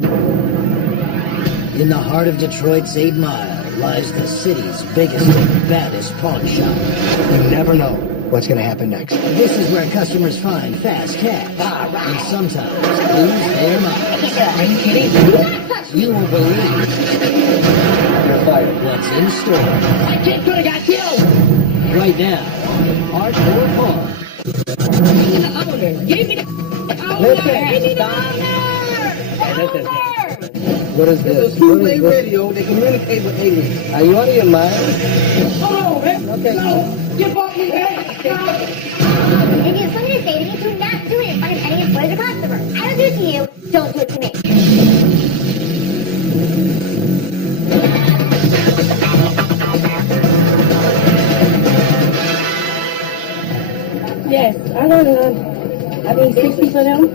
In the heart of Detroit's 8 Mile lies the city's biggest and baddest pawn shop. You never know what's going to happen next. This is where customers find fast cash and sometimes lose their minds. Are you kidding? You won't believe You're fired. what's in store. My kid could have got killed. Right now, Art or Pawn. Give me the owner. Give me the owner. Give me the owner. What is this? It's a two-way radio. They communicate with aliens. Are you out of your mind? Hold on, man. Okay. No, you bought me that. If you have something to say to me, do not do it in front of any employees or customers. I don't do it to you, don't do it to me. Yes, I don't know. I mean, 60 for them? Do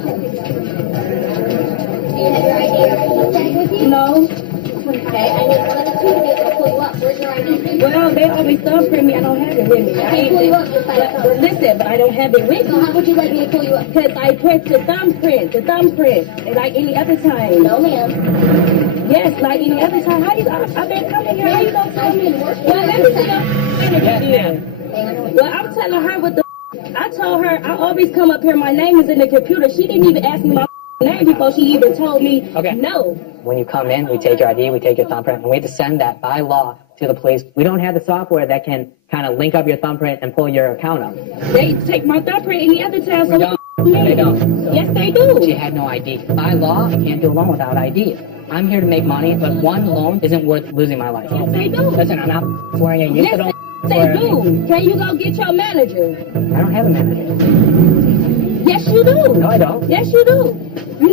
you have your ID or full check with you? No. Okay, I need one of the two to be able to pull you up. Where's your ID? Well, they always thumbprint me. I don't have it with me. I can't pull you up just by But yourself. listen, but I don't have it with So me. how would you like me to pull you up? Because I press the thumbprint, like any other time. No, ma'am. Yes, like any other time. How you, I've been coming here. How you gonna tell me? Well, let me see your interview. Well, I'm telling her what the I told her I always come up here. My name is in the computer. She didn't even ask me my name before she even told me no. When you come in, we take your ID, we take your thumbprint, and we have to send that by law to the police. We don't have the software that can kind of link up your thumbprint and pull your account up. They take my thumbprint any other time. So We don't. They don't. Yes, they do. She had no ID. By law, I can't do a loan without ID. I'm here to make money, but one loan isn't worth losing my life. Yes, they do. Listen, I'm not swearing at you. Yes, so don't they swear at me. do. Can you go get your manager? I don't have a manager. Yes, you do. No, I don't. Yes, you do. You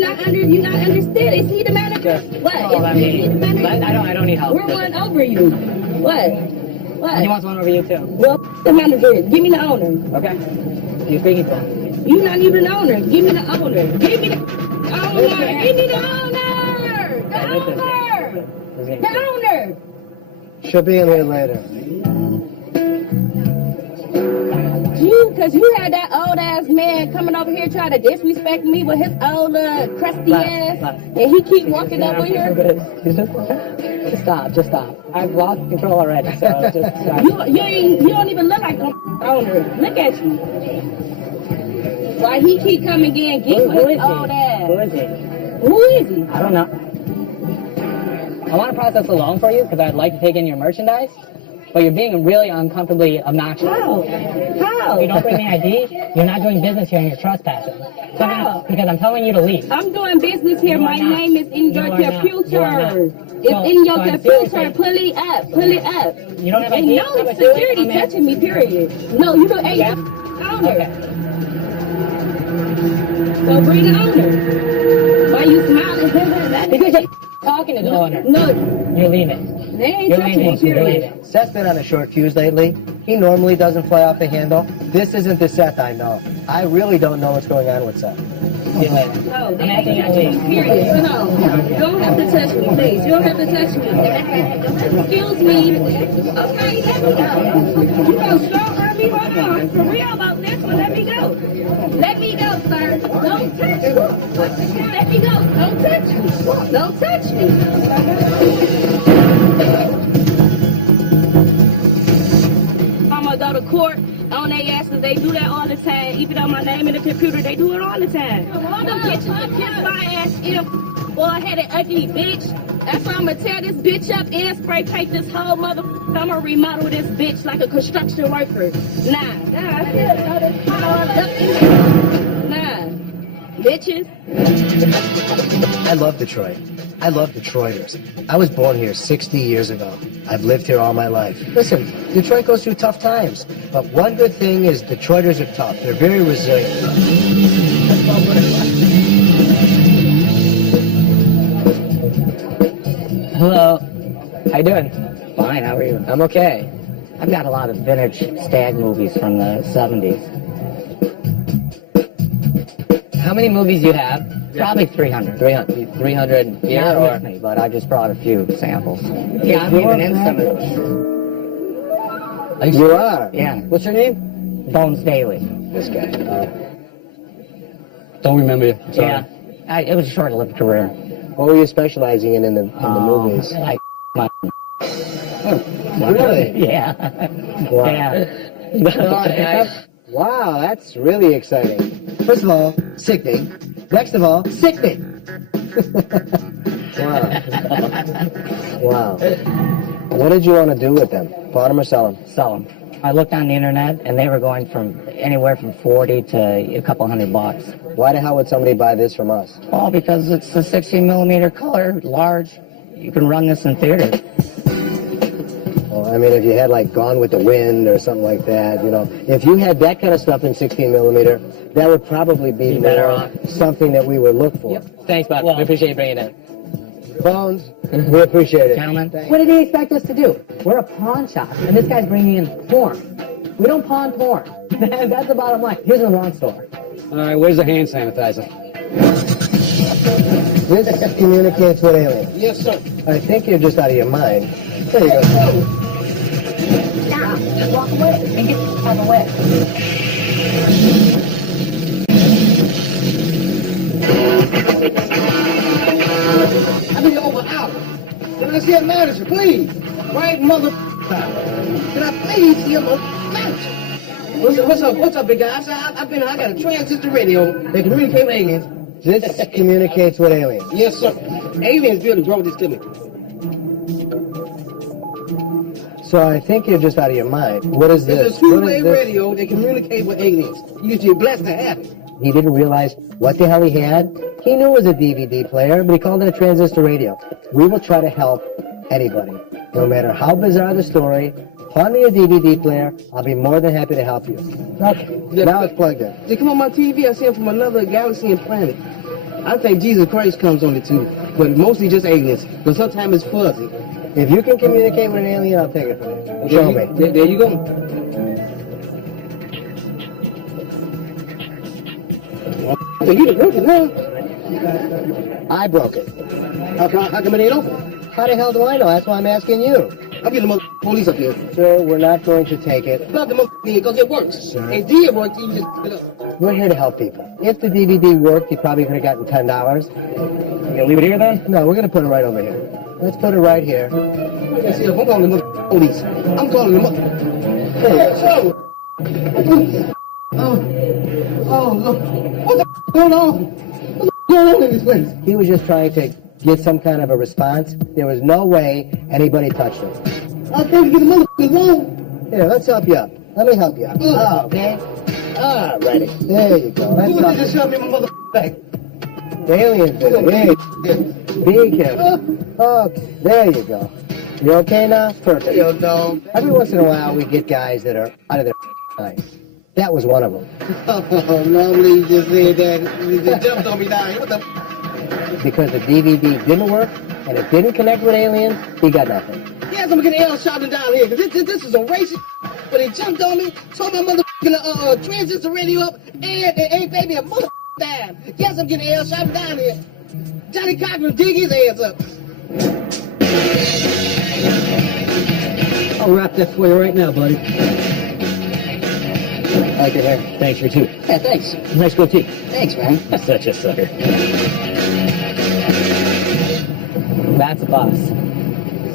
not understand? Is he the manager? What? Well, I Is he the mean, manager? I don't need help. We're one over you. What? What? He wants one over you too. Well, the manager. Give me the owner. Okay. You're speaking to him. You're not even the owner. Give me the owner. Give me the owner. Give me the owner. The owner. The owner. She'll be in here later. Because you had that old ass man coming over here trying to disrespect me with his old crusty ass, and he keep walking over here. Just stop. I've lost control already, so just stop. You don't even look like the owner. Look at you. Why he keep coming in, get with his old ass? Who is he? Who is he? I don't know. I want to process a loan for you because I'd like to take in your merchandise, but you're being really uncomfortably obnoxious. How? How? You don't bring me ID, you're not doing business here and you're trespassing. So How? because I'm telling you to leave. I'm doing business here. My name is in your You are not. computer. You are not. It's So- in your so I'm computer. seriously- Pull it up. Pull it up. You don't have And ID? no I'm gonna do it. security I'm in. touching me, period. No, you don't. Hey, Yeah. owner. Okay. So bring the owner. Why you smiling? Because you're talking to the owner. No, You're leaving. they ain't You're touching me, leaving. You're period. leaving. Seth's been on a short fuse lately. He normally doesn't fly off the handle. This isn't the Seth I know. I really don't know what's going on with Seth. See you later. No, they I'm asking you ain't to touching me, leave. period. No, you don't have to touch me, please. You don't have to touch me. Excuse me. Okay, let me go. You gonna strong arm me? Hold on. I'm for real about this one. Let me go. Let me go, sir. Don't touch me. Let me go. Don't touch me. Don't touch me. I'm gonna go to court on their asses. They do that all the time. Even though my name in the computer, they do it all the time. I'm gonna get you to kiss my ass in, boy-headed ugly bitch. That's why I'm gonna tear this bitch up and spray paint this whole mother. I'm gonna remodel this bitch like a construction worker. Nah, bitches. I love Detroit. I love Detroiters. I was born here 60 years ago. I've lived here all my life. Listen, Detroit goes through tough times, but one good thing is Detroiters are tough. They're very resilient. Hello. How you doing? Fine, how are you? I'm okay. I've got a lot of vintage stag movies from the 70s. How many movies do you have? Probably 300. 300 here Not or? with me, but I just brought a few samples. Yeah, I'm even in some of those. You are? Yeah. What's your name? Bones Daily. This guy. Don't remember you. Sorry. Yeah. It was a short-lived career. What were you specializing in the movies? Like, Really? yeah. Wow. Yeah. Wow, that's really exciting. First of all, sickening. Next of all, sickening. Wow. Wow. What did you want to do with them? Pawn them or sell them? Sell them. I looked on the internet, and they were going from anywhere from 40 to a couple $100. Why the hell would somebody buy this from us? Well, because it's a 16mm color, large. You can run this in theaters. Well, I mean, if you had like Gone with the Wind or something like that, you know, if you had that kind of stuff in 16mm, that would probably be better more off. something that we would look for. Yep. Thanks, bud. We appreciate you bringing it in. Bones, we appreciate it. Gentlemen, what did he expect us to do? We're a pawn shop, and this guy's bringing in porn. We don't pawn porn. That's the bottom line. Here's the wrong store. All right, where's the hand sanitizer? This communicates with aliens. Yes, sir. I think you're just out of your mind. There you go. Stop. Just walk away and get out of the way. I've been here over an hour. Can I see a manager, please? Right, mother. Can I please see a manager? What's up, big guy? I got a transistor radio. They communicate with aliens. This communicates with aliens. Yes, sir. Aliens build and grow this to me. So I think you're just out of your mind. What is this? It's a two-way radio that communicate with aliens. You're blessed to have it. He didn't realize what the hell he had. He knew it was a DVD player, but he called it a transistor radio. We will try to help anybody. No matter how bizarre the story, pawn me a DVD player. I'll be more than happy to help you. Okay, now it's plugged in. They come on my TV, I see them from another galaxy and planet. I think Jesus Christ comes on it too, but mostly just aliens, but sometimes it's fuzzy. If you can communicate with an alien, I'll take it from you. Show me. There you go. So you done broke it now? I broke it. How come it ain't open? How the hell do I know? That's why I'm asking you. I'm getting the police up here. Sir, we're not going to take it. Not the because it works. Sir. It did work, you just pick it up. We're here to help people. If the DVD worked, you probably could have gotten $10. You gonna leave it here then? No, we're going to put it right over here. Let's put it right here. Let's see, I'm calling the police. I'm calling them up. Hey, oh, look. What the going on? What's going on in this place? He was just trying to get some kind of a response. There was no way anybody touched him. I can't get the motherfucking wrong. Here, let's help you up. Let me help you up. Oh, okay. Ah, ready. There you go. That's Who was help. just shoved me in my motherfucking back? The aliens did it. Be careful. Okay, there you go. You okay now? Perfect. Yo, no. Every once in a while, we get guys that are out of their mind. That was one of them. Oh, normally you just said that. You just jumped on me down here. What the? Because the DVD didn't work and it didn't connect with aliens, he got nothing. Yes, I'm getting L shouting down here. This is a racist. But they jumped on me, tore my motherfucking transistor radio up, and ain't paid me a motherfucking dime. Yes, I'm getting L shouting down here. Johnny Cochran dig his ass up. I'll wrap that for you right now, buddy. Like it here. Thanks, you too. Yeah, thanks. Nice goatee. Thanks, man. Such a sucker. That's a bus.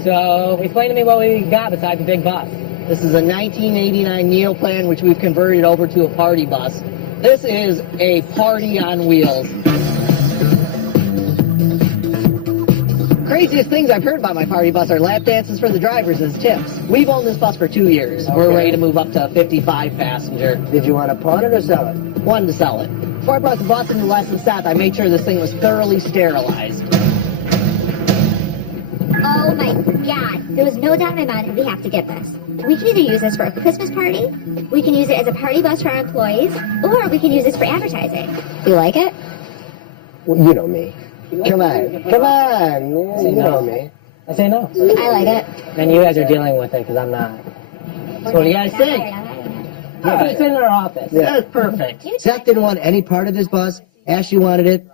So, explain to me what we got besides the big bus. This is a 1989 Neoplan, which we've converted over to a party bus. This is a party on wheels. Craziest things I've heard about my party bus are lap dances for the drivers as tips. We've owned this bus for 2 years. We're ready to move up to a 55 passenger. Did you want to pawn it or sell it? Wanted to sell it. Before I brought the bus into Lesson Stop, I made sure this thing was thoroughly sterilized. Oh my god. There was no doubt in my mind that we have to get this. We can either use this for a Christmas party, we can use it as a party bus for our employees, or we can use this for advertising. You like it? Well, you know me. Come on. Come on. You know me. I say no. I like it. And you guys are dealing with it because I'm not. So what do you guys think? Yeah, it's in our office. Yeah. That's perfect. Seth didn't want any part of this bus. Ashley wanted it,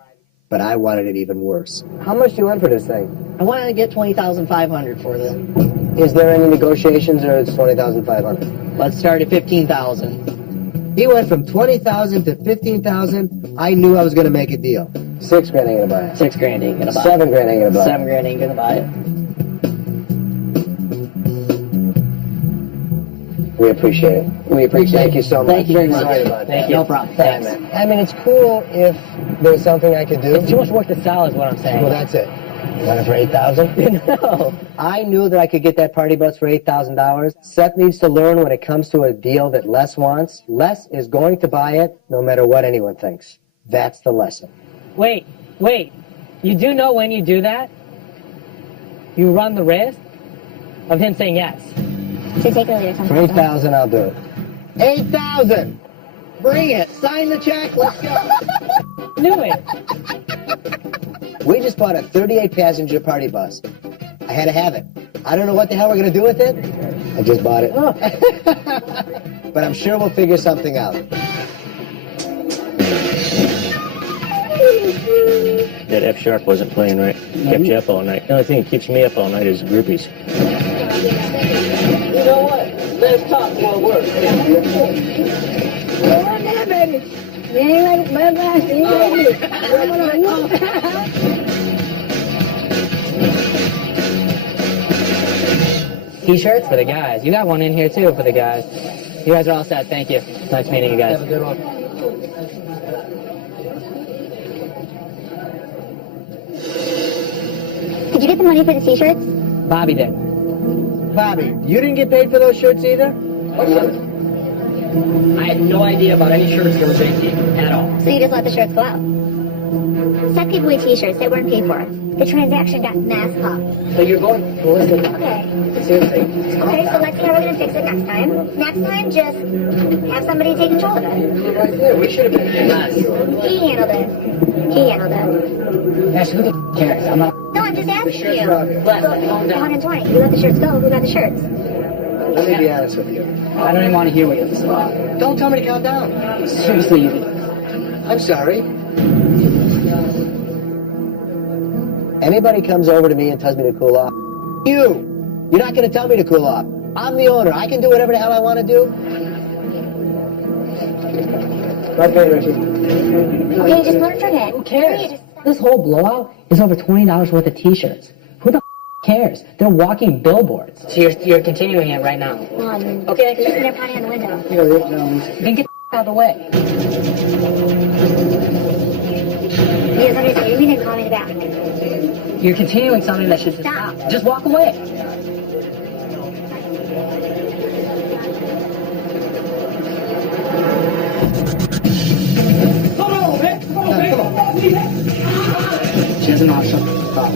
but I wanted it even worse. How much do you want for this thing? I wanted to get $20,500 for this. Is there any negotiations or it's $20,500? Let's start at $15,000. He went from 20,000 to 15,000. I knew I was going to make a deal. $6 grand ain't gonna buy it. 6 grand ain't gonna buy it. 7 grand ain't gonna buy it. 7 grand ain't gonna buy it. We appreciate it. We appreciate Thank it. you so much. Thank you very much. Sorry about Thank that. you. No problem. Thanks. Thanks. I mean, it's cool if there's something I could do. It's too much work to sell is what I'm saying. Well, that's it. You want it for 8,000? No. I knew that I could get that party bus for $8,000. Seth needs to learn when it comes to a deal that Les wants. Les is going to buy it no matter what anyone thinks. That's the lesson. Wait. You do know when you do that, you run the risk of him saying yes. So take it later. For 8,000, I'll do it. 8,000! Bring it. Sign the check. Let's go. Knew it. We just bought a 38-passenger party bus. I had to have it. I don't know what the hell we're going to do with it. I just bought it. But I'm sure we'll figure something out. That F sharp wasn't playing right. Kept you up all night. The only thing that keeps me up all night is groupies. You know what? Let's talk more work. T-shirts for the guys. You got one in here too for the guys. You guys are all set. Thank you. Nice meeting you guys. Have a good one. Did you get the money for the t-shirts? Bobby did. Bobby, you didn't get paid for those shirts either? I had no idea about any shirts that were taking at all. So you just let the shirts go out? Some gave away t-shirts. They weren't paid for. The transaction got messed up. So you're going ballistic. Okay. Seriously. Okay, so let's see how we're going to fix it next time. Next time, just have somebody take control of it. We should have been doing less. He handled it. He handled it. Actually, who the cares? I'm not. No, I'm just asking you. Les, calm down. 120. You let the shirts go. Who got the shirts? Let me be honest with you. I don't even want to hear what you have to say. Don't tell me to calm down. Seriously, I'm sorry. Anybody comes over to me and tells me to cool off, you're not going to tell me to cool off. I'm the owner. I can do whatever the hell I want to do. Okay, Richard. Okay, just let it forget. who cares? This whole blowout is over $20 worth of T-shirts. Who the cares? They're walking billboards. So you're continuing it right now. Okay. Just they're pounding on the window. Then get out of the way. Because I'm just saying, you didn't call me back. You're continuing something that should Stop. Just walk away. She doesn't know how to shut the up.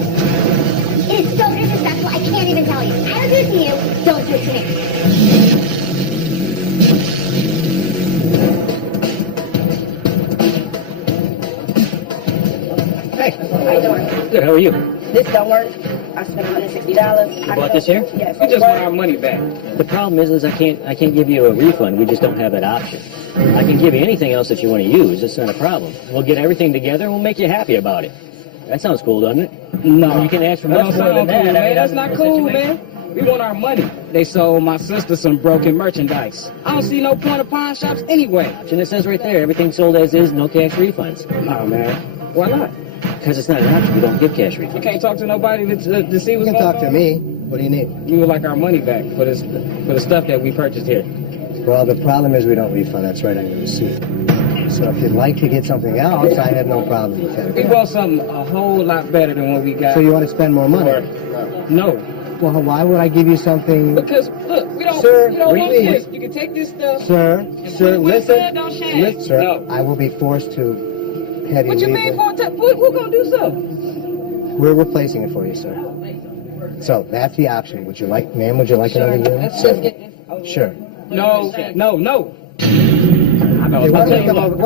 It's so disrespectful, I can't even tell you. I don't do it to you, don't do it to me. Hey. Good, how are you? This don't work. I spent $160. You bought this here? Yes. We just want our money back. The problem is I can't give you a refund. We just don't have that option. I can give you anything else that you want to use. It's not a problem. We'll get everything together and we'll make you happy about it. That sounds cool, doesn't it? No. You can ask for That much don't more sound than cool, that. man. That's not cool, man. We want our money. They sold my sister some broken merchandise. I don't see no point of pawn shops anyway. And it says right there, everything sold as is, no cash refunds. Oh, man. Why not? Because it's not an option. We don't give cash You refunds. can't talk to nobody to see You what's can going talk to on? me. What do you need? We would like our money back for the stuff that we purchased here. Well, the problem is we don't refund. That's right on your receipt. So if you'd like to get something else, I have no problem with We that. bought something a whole lot better than what we got. So you want to spend more money? No. Well, why would I give you something? Because, look, we don't want please. this. You can take this stuff. Sir, what we listen. said don't change. Listen, sir, No. I will be forced to have What you leave mean it. for who gonna do something? We're replacing it for you, sir. So that's the option. Would you like another unit? Let's just get this. Sure. No. Okay, why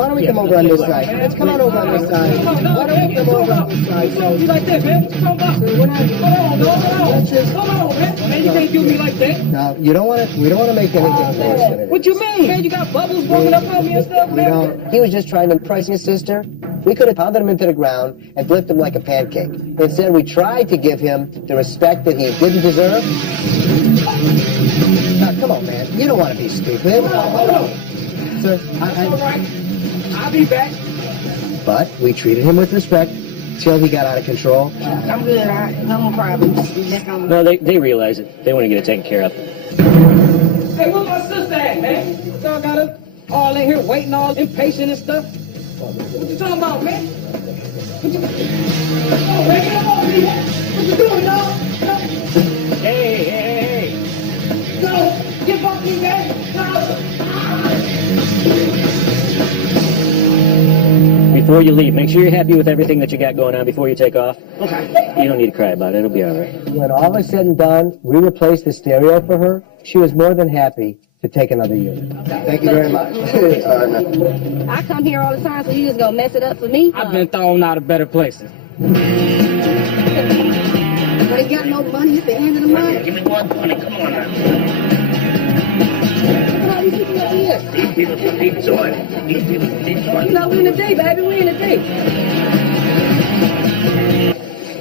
don't we come over on this side? Let's come on over on this side. Why don't we come over on this side? So You like that, man? What you talking about? Hold on, man. Man, you can't do me like that. now you don't want to. We don't want to make anything worse than it is. What you mean? Man, you got bubbles blowing up on me and stuff, We man. don't. He was just trying to impress his sister. We could have pounded him into the ground and flipped him like a pancake. Instead, we tried to give him the respect that he didn't deserve. Now, come on, man. You don't want to be stupid. sir. All right. I'll be back. But we treated him with respect till he got out of control. I'm good, all right. No more problems. Just gonna... No, they realize it. They want to get it taken care of. Hey, where's my sister at, man? Y'all got her all in here waiting, all impatient and stuff. What you talking about, man? What you... Oh, man, get up on me, man. What you doing, dog? No. Hey. No. Get off me, man. Before you leave, make sure you're happy with everything that you got going on before you take off. Okay. You don't need to cry about it. It'll be all right. When all is said and done, we replaced the stereo for her. She was more than happy to take another unit. Thank you very much. I come here all the time, so you just gonna mess it up for me? I've been thrown out of better places. But they got no money. It's the end of the month. Give me 120. Come on now. Look at all these people out here. These people from deep soil. These people from deep soil. You know, we in the D, baby. We in the D.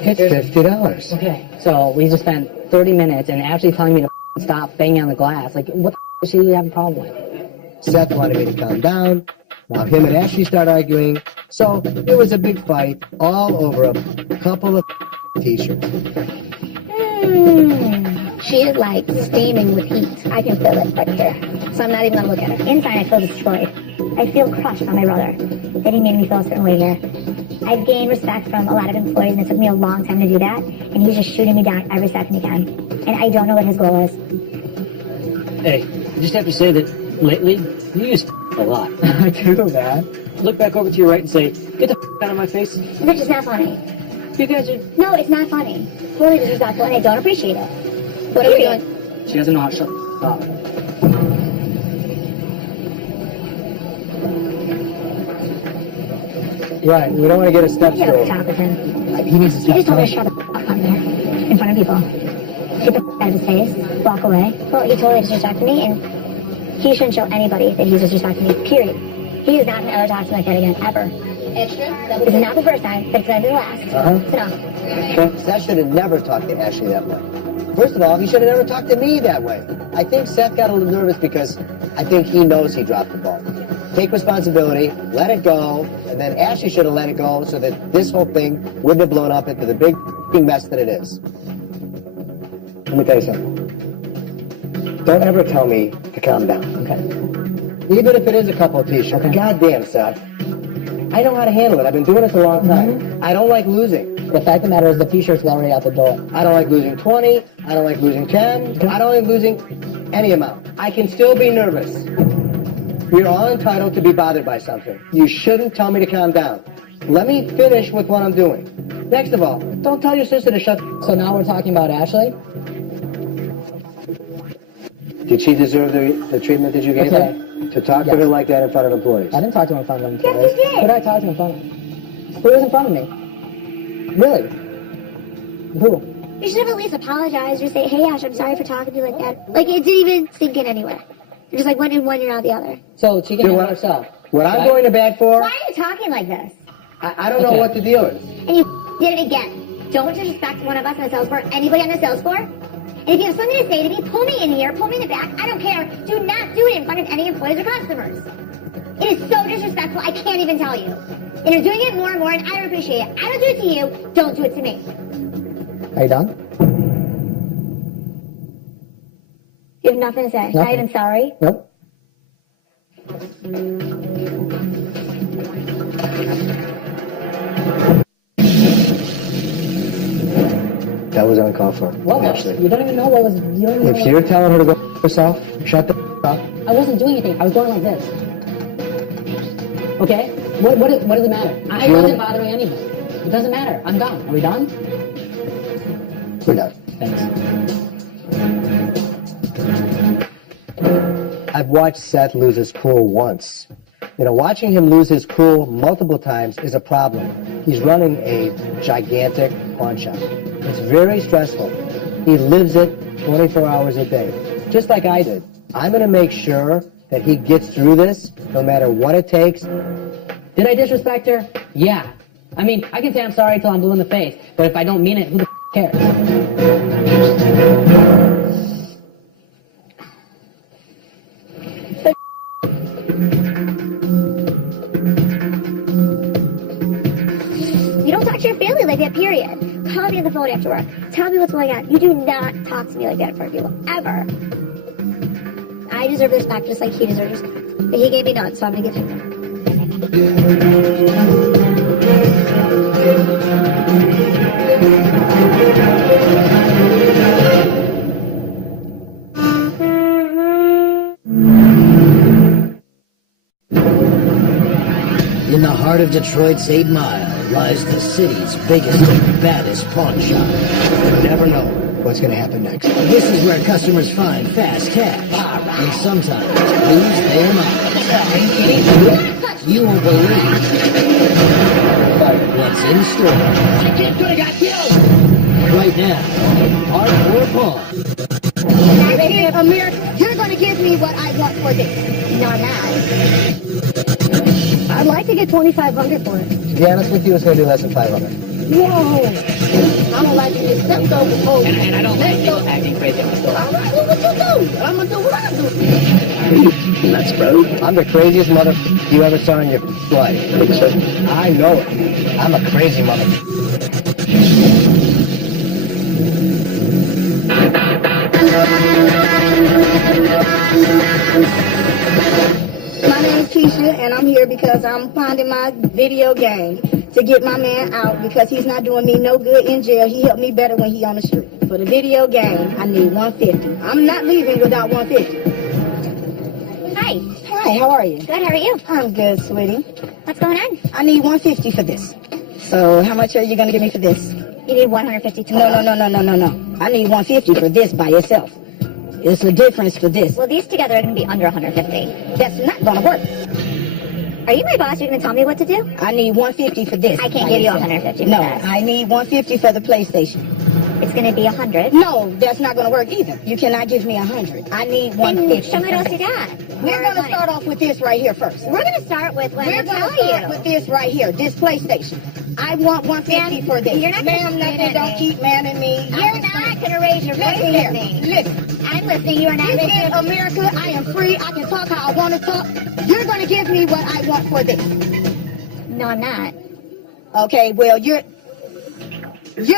It's $50. Okay, so we just spent 30 minutes and Ashley telling me to stop banging on the glass. Like, what the does she have a problem with? Seth wanted me to calm down. Now him and Ashley start arguing. So it was a big fight all over a couple of t-shirts. She is like steaming with heat. I can feel it right here. So I'm not even gonna look at her. Inside I feel destroyed. I feel crushed by my brother. That he made me feel a certain way here. I've gained respect from a lot of employees and it took me a long time to do that. And he's just shooting me down every second he can. And I don't know what his goal is. Hey, I just have to say that lately, you use a lot. I do, man. Look back over to your right and say, get the out of my face. Rich, it's not funny. You guys are... No, it's not funny. Totally disrespectful and I don't appreciate it. What are we doing? She doesn't know how to shut up. Right, we don't want to get a step Get up stool. top with him. He needs to You stop just told me talking. to shut the f*** up there in front of people. Get the f*** out of his face. Walk away. Well, he totally disrespected me, and he shouldn't show anybody that he's disrespecting me, period. He is not going to ever talk to me like that again, ever. This is not the first time, but it's going to be the last. It's enough. Seth should have never talked to Ashley that way. First of all, he should have never talked to me that way. I think Seth got a little nervous because I think he knows he dropped the ball. Take responsibility, let it go, and then Ashley should have let it go so that this whole thing wouldn't have blown up into the big mess that it is. Let me tell you something. Don't ever tell me to calm down, okay? Even if it is a couple of t-shirts. Okay. Goddamn, Seth. I know how to handle it. I've been doing it a long time. I don't like losing. The fact of the matter is the t-shirt's already out the door. I don't like losing 20. I don't like losing 10. I don't like losing any amount. I can still be nervous. We're all entitled to be bothered by something. You shouldn't tell me to calm down. Let me finish with what I'm doing. Next of all, don't tell your sister to shut... So now we're talking about Ashley? Did she deserve the treatment that you gave her? To talk to her like that in front of employees? I didn't talk to him in front of him. Yes, you did. Who did I talk to in front of? Who was in front of me? Really? Who? You should have at least apologized or say, hey, Ash, I'm sorry for talking to you like that. Like, it didn't even sink in anywhere. It just like went in one ear out the other. So she can You know handle what? herself. What I'm going to bat for, Why are you talking like this? I don't know what the deal is. And you did it again. Don't disrespect one of us on the sales floor, anybody on the sales floor. And if you have something to say to me, pull me in here, pull me in the back. I don't care. Do not do it in front of any employees or customers. It is so disrespectful, I can't even tell you. And you're doing it more and more, and I don't appreciate it. I don't do it to you. Don't do it to me. Are you done? You have nothing to say. Not even sorry. Nope. That was uncalled for. What was? Ashley. You don't even know what was... You don't even know If you're telling her to go herself, shut the up. I wasn't doing anything. I was going like this. Okay? What does it matter? I wasn't bothering anybody. It doesn't matter. I'm done. Are we done? We're done. Thanks. I've watched Seth lose his cool once. You know, watching him lose his cool multiple times is a problem. He's running a gigantic pawn shop. It's very stressful. He lives it 24 hours a day, just like I did. I'm going to make sure that he gets through this, no matter what it takes. Did I disrespect her? Yeah. I mean, I can say I'm sorry till I'm blue in the face, but if I don't mean it, who the cares? call me on the phone after work. Tell me what's going on. You do not talk to me like that in front of people, ever. I deserve respect just like he deserves respect. But he gave me none, so I'm gonna give him none. In the heart of Detroit's 8 Mile lies the city's biggest and baddest pawn shop. You never know what's going to happen next. This is where customers find fast cash and sometimes lose their minds. You won't believe what's in store. That kid could have got killed. Right now, Hardcore Pawn. That's it, America. You're gonna give me what I want for this. No, I'm not. I'd like to get $2,500 for it. To be honest with you, it's going to be less than 500. Whoa! I don't like this. Let's go. And I don't like people acting crazy on the store. All right, well, what you do? I'm gonna do what I do. Nuts, bro. I'm the craziest mother you ever saw in your life. I know it. I'm a crazy mother. My name's Keisha, and I'm here because I'm finding my video game to get my man out because he's not doing me no good in jail. He helped me better when he on the street. For the video game, I need $150. I'm not leaving without $150. Hi. Hi, how are you? Good, how are you? I'm good, sweetie. What's going on? I need $150 for this. So how much are you going to give me for this? You need $150 total. No. I need $150 for this by itself. It's a difference for this. Well, these together are going to be under $150. That's not going to work. Are you my boss? You're going to tell me what to do? I need $150 for this. I can't by give you itself. $150 for No, this. I need $150 for the PlayStation. It's going to be $100. No, that's not going to work either. You cannot give me $100. I need Then $150. show me what else you got. We're going to start off with this right here first. We're going to start with what We're I'm going to telling start you. with this right here, this PlayStation. I want $150 for this. You're not gonna Ma'am, shoot nothing, at don't me. keep mad at me. You're not going to raise your voice Listen at here. me. Listen. I'm listening. You are not This raising is your America. I am free. I can talk how I want to talk. You're going to give me what I want for this. No, I'm not. Okay, well, you're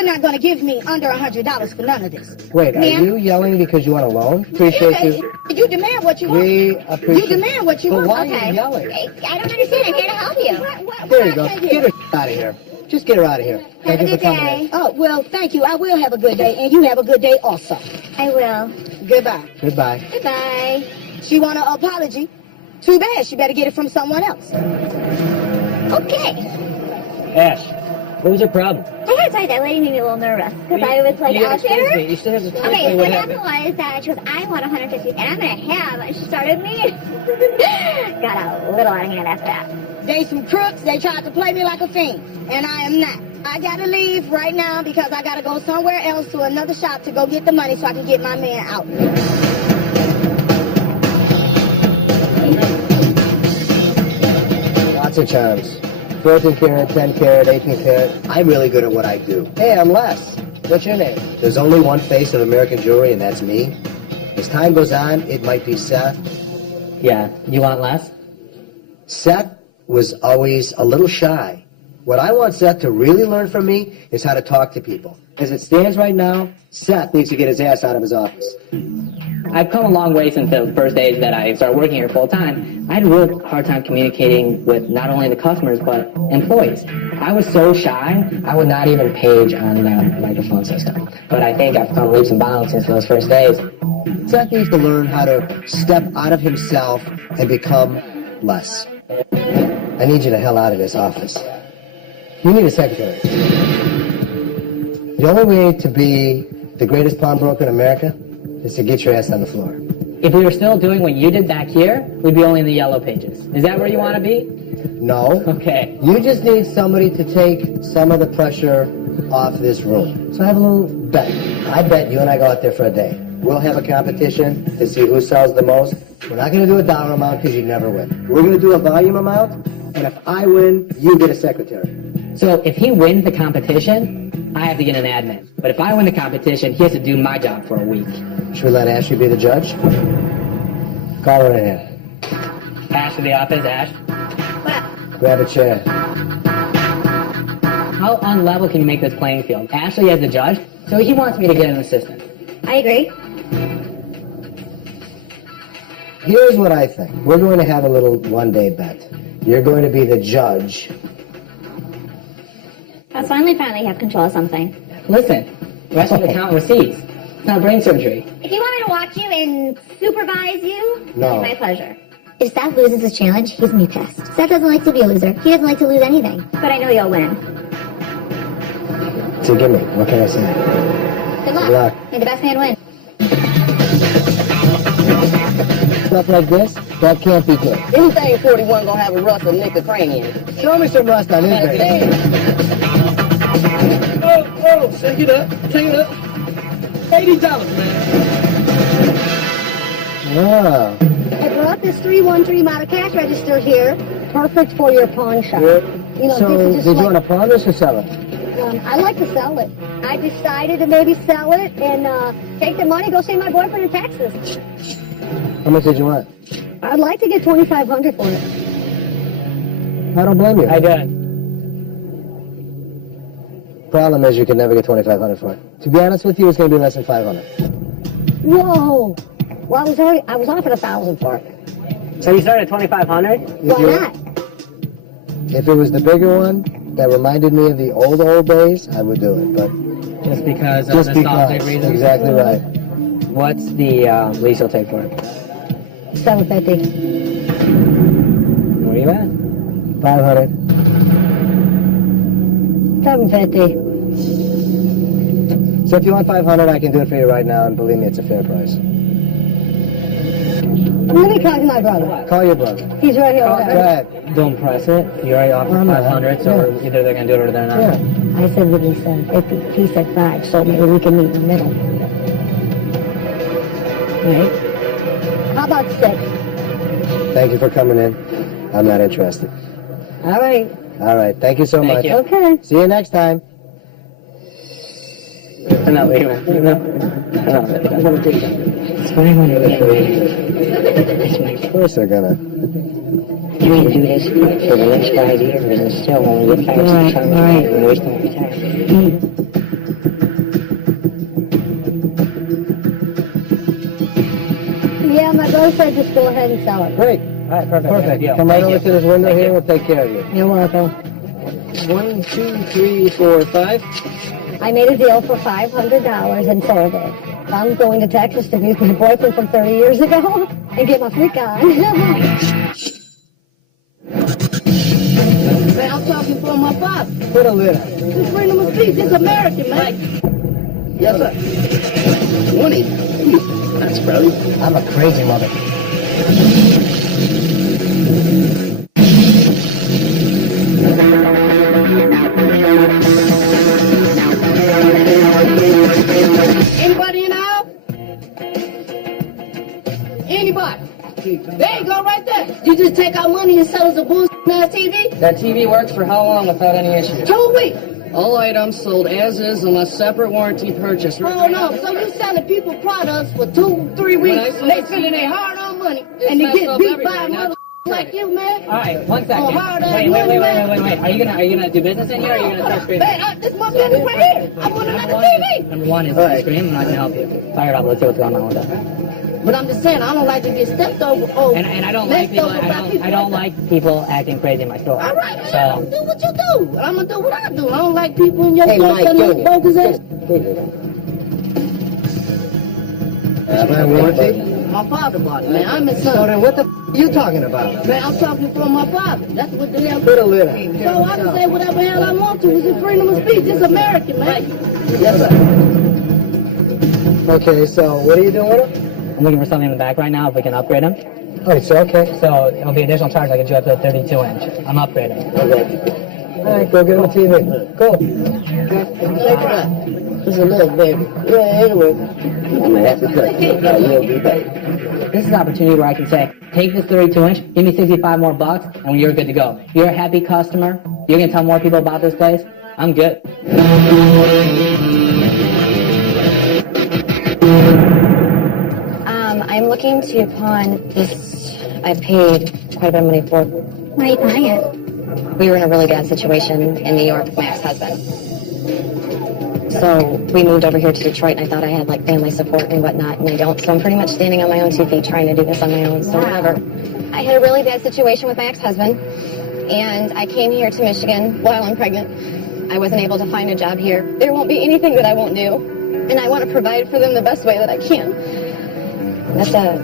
not going to give me under $100 for none of this. Wait, are Ma'am? you yelling because you want a loan? Appreciate you. You demand what you want. We appreciate. You demand what you But want. why Okay. are you yelling? I don't understand. I'm here to help you. There you go. Get her out of here. Just get her out of here. Have a Thank you good for coming day. in. Oh, well, thank you. I will have a good day, and you have a good day also. I will. Goodbye. Goodbye. Goodbye. She want an apology. Too bad. She better get it from someone else. Okay. Ash, what was your problem? I gotta tell you, that lady made me a little nervous because I was like You out gotta explain there. to me. You still have to explain to Okay, me so what what happened. happened was that she goes, I want 150, and I'm gonna have. She started me. Got a little out of hand after that. They some crooks. They tried to play me like a fiend, and I am not. I gotta leave right now because I gotta go somewhere else to another shop to go get the money so I can get my man out. Lots of charms. 14 karat, 10 karat, 18 karat. I'm really good at what I do. Hey, I'm Les. What's your name? There's only one face of American jewelry, and that's me. As time goes on, it might be Seth. Yeah, you want less? Seth was always a little shy. What I want Seth to really learn from me is how to talk to people. As it stands right now, Seth needs to get his ass out of his office. I've come a long way since the first days that I started working here full time. I had a real hard time communicating with not only the customers but employees. I was so shy, I would not even page on the microphone system. But I think I've come leaps and bounds since those first days. Seth needs to learn how to step out of himself and become less. I need you to hell out of this office. You need a secretary. The only way to be the greatest pawnbroker in America is to get your ass on the floor. If we were still doing what you did back here, we'd be only in the yellow pages. Is that where you want to be? No. Okay. You just need somebody to take some of the pressure off this room. So I have a little bet. I bet you and I go out there for a day. We'll have a competition to see who sells the most. We're not going to do a dollar amount because you'd never win. We're going to do a volume amount, and if I win, you get a secretary. So if he wins the competition, I have to get an admin. But if I win the competition, he has to do my job for a week. Should we let Ashley be the judge? Call her in here. Ash to the office, Ash. What? Grab a chair. how unlevel can you make this playing field? Ashley is the judge, so he wants me to get an assistant. I agree. Here's what I think. We're going to have a little one-day bet. You're going to be the judge. I finally have control of something. Listen, the rest of the count receipts. It's not brain surgery. If you want me to watch you and supervise you, No. it's my pleasure. If Seth loses his challenge, he's gonna be pissed. Seth doesn't like to be a loser. He doesn't like to lose anything. But I know you'll win. So give me. What can I say? Good luck. Good luck. May the best man win. Stuff like this, that can't be good. Anything 41 gonna have a rust or nick a cranium. Show me some rust on his brain. Oh, take it up. $80, man. Ah. I brought this 313 model cash register here, perfect for your pawn shop. You know, So, people did just you want to pawn this or sell it? I like to sell it. I decided to maybe sell it and take the money, go save my boyfriend in taxes. How much did you want? I'd like to get $2,500 for it. I don't blame you. I did. Problem is, you can never get $2,500 for it. To be honest with you, it's going to be less than $500. Whoa! Well, I was offered $1,000 for it. So you started at 2,500? Why not? If it was the bigger one that reminded me of the old days, I would do it. But Just because of just the because, soft reasons? exactly right. What's the lease you'll take for it? $750. Where are you at? 500. $750. So if you want 500, I can do it for you right now, and believe me, it's a fair price. Let me talk to my brother. Call your brother. He's right here. Go ahead. Don't press it. You already offered 500, so either they're going to do it or they're not. Yeah. I said what he said. He said 5, so maybe we can meet in the middle. Right? How about 6? Thank you for coming in. I'm not interested. All right. All right. Thank you so much. you. Okay. See you next time. I'm not leaving. No. It's fine when you're Of course they're gonna. You need to do this for the next 5 years and still only get 5 6 times and waste all your time. Yeah, my brother said just go ahead and sell it. Great. All right, perfect. Perfect. Yeah, Come right thank over you. to this window here. We'll take care of you. You're welcome. 1, 2, 3, 4, 5. I made a deal for $500 and sold it. I'm going to Texas to meet my boyfriend from 30 years ago and get my freak on. Man, I'm talking for my father. Put a lid on. This freedom of speech is American, man. Yes, sir. 20. That's brother. I'm a crazy mother. Anybody in the house? Anybody? There you go, right there. You just take our money and sell us a bullshit ass TV? That TV works for how long without any issues? 2 weeks. All items sold as is unless separate warranty purchase. Oh no, so you selling people products for 2-3 weeks and they spending their hard-earned money and they get beat by a mother like you, man? All right, 1 second. Oh, hard ass Wait. money, man. Are you gonna do business in here, or are you gonna start screaming? Man, this is my business right here. I want another TV. Number one is Right. scream. I'm not gonna help you. Fire it up. Let's see what's going on with that. But I'm just saying, I don't like to get stepped over. And I don't like people. I don't like people acting crazy in my store. All right, man, So do what you do. And I'm gonna do what I do. I don't like people in your Hey, store Mike, selling do this it. bogus ass. My warranty? My father bought it, man. I'm his So son. then what the you talking about? Man, I'm talking for my father. That's what the hell. Put a lid on. So I can say whatever hell I want to. It's a freedom of speech. It's American, man. Yes, sir. Okay, so what are you doing with it? I'm looking for something in the back right now. If we can upgrade them. Oh, so okay. So it'll be additional charge. I can do up to a 32-inch. I'm upgrading. Okay. All right, go get him a TV. Cool. This is a little baby. Yeah, anyway. I'm gonna have to cut. You'll be back. This is an opportunity where I can say, take this 32-inch, give me 65 more bucks, and you're good to go. You're a happy customer. You're gonna tell more people about this place. I'm good. I'm looking to pawn this. I paid quite a bit of money for. Why are you buying it? we were in a really bad situation in New York with my ex-husband. So we moved over here to Detroit, and I thought I had like family support and whatnot, and I don't. So I'm pretty much standing on my own 2 feet trying to do this on my own. So whatever. I had a really bad situation with my ex-husband, and I came here to Michigan while I'm pregnant. I wasn't able to find a job here. There won't be anything that I won't do, and I want to provide for them the best way that I can. That's a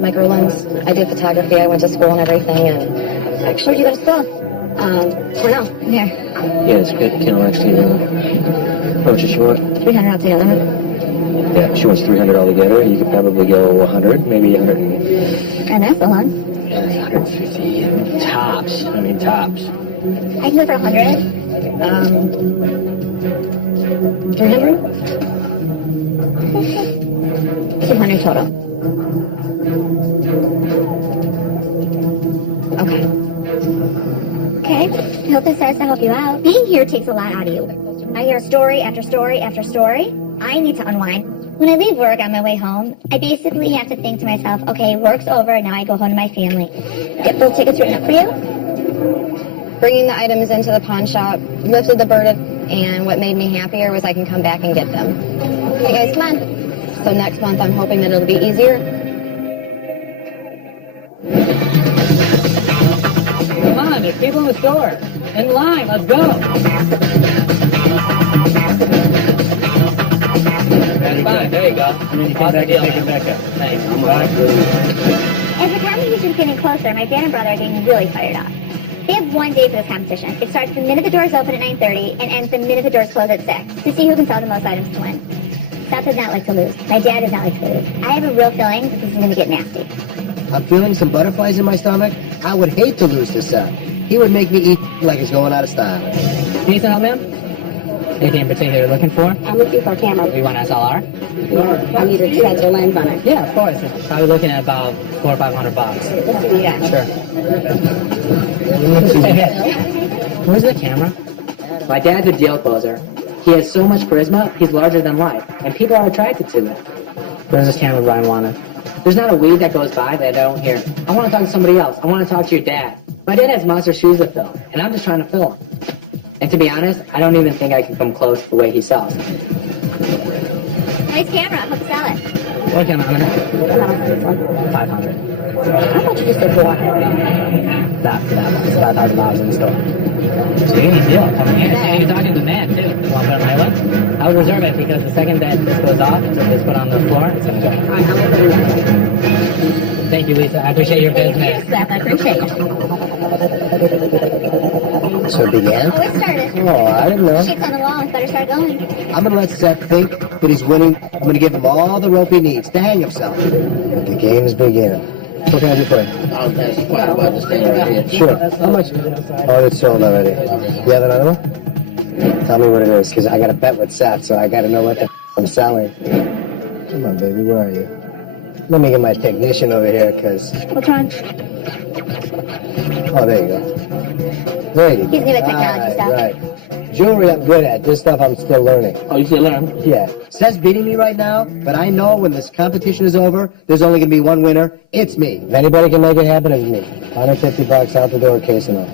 micro lens. I did photography. I went to school and everything, and Where'd you go to school? Cornell. Here. Yeah, it's good. Ken likes to, how much does she want? 300 altogether. Yeah, she wants 300 altogether. You could probably go 100, maybe 100. And that's a lot. 150 tops. I mean, tops. I can go for 100. 300? 200 total. Okay. Okay. I hope this starts to help you out. Being here takes a lot out of you. I hear story after story after story. I need to unwind. When I leave work on my way home, I basically have to think to myself, okay, work's over, now I go home to my family. Get those tickets written up for you? Bringing the items into the pawn shop lifted the burden, and what made me happier was I can come back and get them. Hey guys, come on. So next month I'm hoping that it'll be easier. Come on, there's people in the store. In line, let's go. That's fine, there you go. And then you come back and pick it back up. Thanks. As the competition's getting closer, my dad and brother are getting really fired up. They have 1 day for this competition. It starts the minute the doors open at 9:30 and ends the minute the doors close at 6 to see who can sell the most items to win. Seth does not like to lose. My dad does not like to lose. I have a real feeling that this is going to get nasty. I'm feeling some butterflies in my stomach. I would hate to lose to Seth. He would make me eat like it's going out of style. Need some help, ma'am? Anything in particular you're looking for? I'm looking for a camera. You want SLR? I need to set the lens on it. Yeah, of course. Probably looking at about $400 or $500. Let's see what you got. Sure. Where's the camera? My dad's a deal closer. He has so much charisma, he's larger than life, and people are attracted to him. Where's this camera Brian wanted? There's not a weed that goes by that I don't hear. I want to talk to somebody else. I want to talk to your dad. My dad has monster shoes to fill, and I'm just trying to fill them. And to be honest, I don't even think I can come close to the way he sells. Nice camera. Hope to sell it. What camera? How much? 500. How much is the door? Not for that one. It's $5,000 in the store. So you need a deal. Come here. See, you're talking to the man, too. You want to put it on my list? I would reserve it because the second that this goes off, it's put on the floor, it's going to go. All right, I'll let you know. Thank you, Lisa. I appreciate your business. Yes, Seth. I appreciate it. So it began? Oh, it started. Oh, I didn't know. Shit's on the wall. It's better start going. I'm going to let Seth think that he's winning. I'm going to give him all the rope he needs to hang himself. The game's beginning. What can I do for you? I'll ask quite about this thing right here. Sure. How much? Oh, it's sold already. You have another one? Tell me what it is, because I got a bet with Seth, so I got to know what the I'm selling. Come on, baby. Where are you? Let me get my technician over here, because... Which one? Oh, there you go. There you go. He's good at technology stuff. Right. Jewelry I'm good at. This stuff I'm still learning. Oh, you still learn? Yeah. Seth's beating me right now, but I know when this competition is over, there's only going to be one winner. It's me. If anybody can make it happen, it's me. $150 out the door, case enough.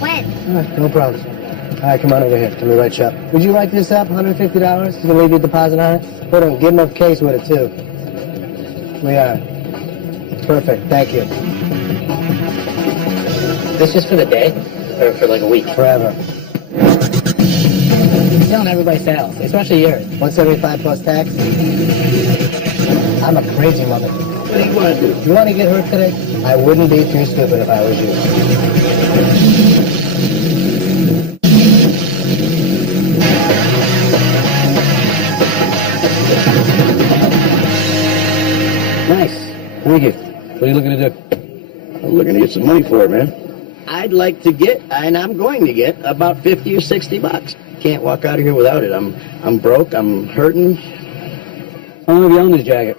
When? All right, no problem. All right, come on over here. Let me write you up. Would you write this up? $150? You can leave your deposit on it? Put him, give him a case with it, too. We are. Perfect. Thank you. This just for the day? Or for like a week? Forever. Killing everybody's sales, especially yours. 175 plus tax. I'm a crazy mother. What do you want to do? You want to get hurt today? I wouldn't be too stupid if I was you. Nice. Thank you. What are you looking to do? I'm looking to get some money for it, man. I'd like to get, and I'm going to get, about 50 or 60 bucks. Can't walk out of here without it. I'm broke. I'm hurting. How long have you owned this jacket?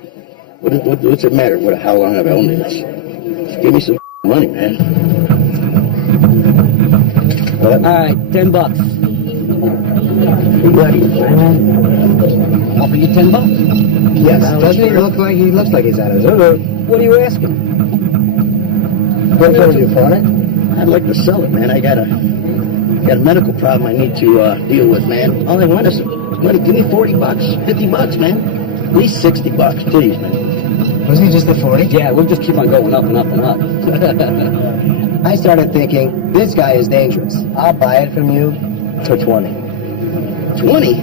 What's it matter? How long have I owned it? Just give me some money, man. What? All right, $10. Offer you $10? Yes. Doesn't he look like he looks like he's out of his What are you asking? What can you do for it? I'd like to sell it, man. I got a medical problem I need to deal with, man. All I want is money. Give me $40, $50, man. At least $60, please, man. Wasn't it just the 40? Yeah, we'll just keep on going up and up and up. I started thinking, this guy is dangerous. I'll buy it from you for 20. 20?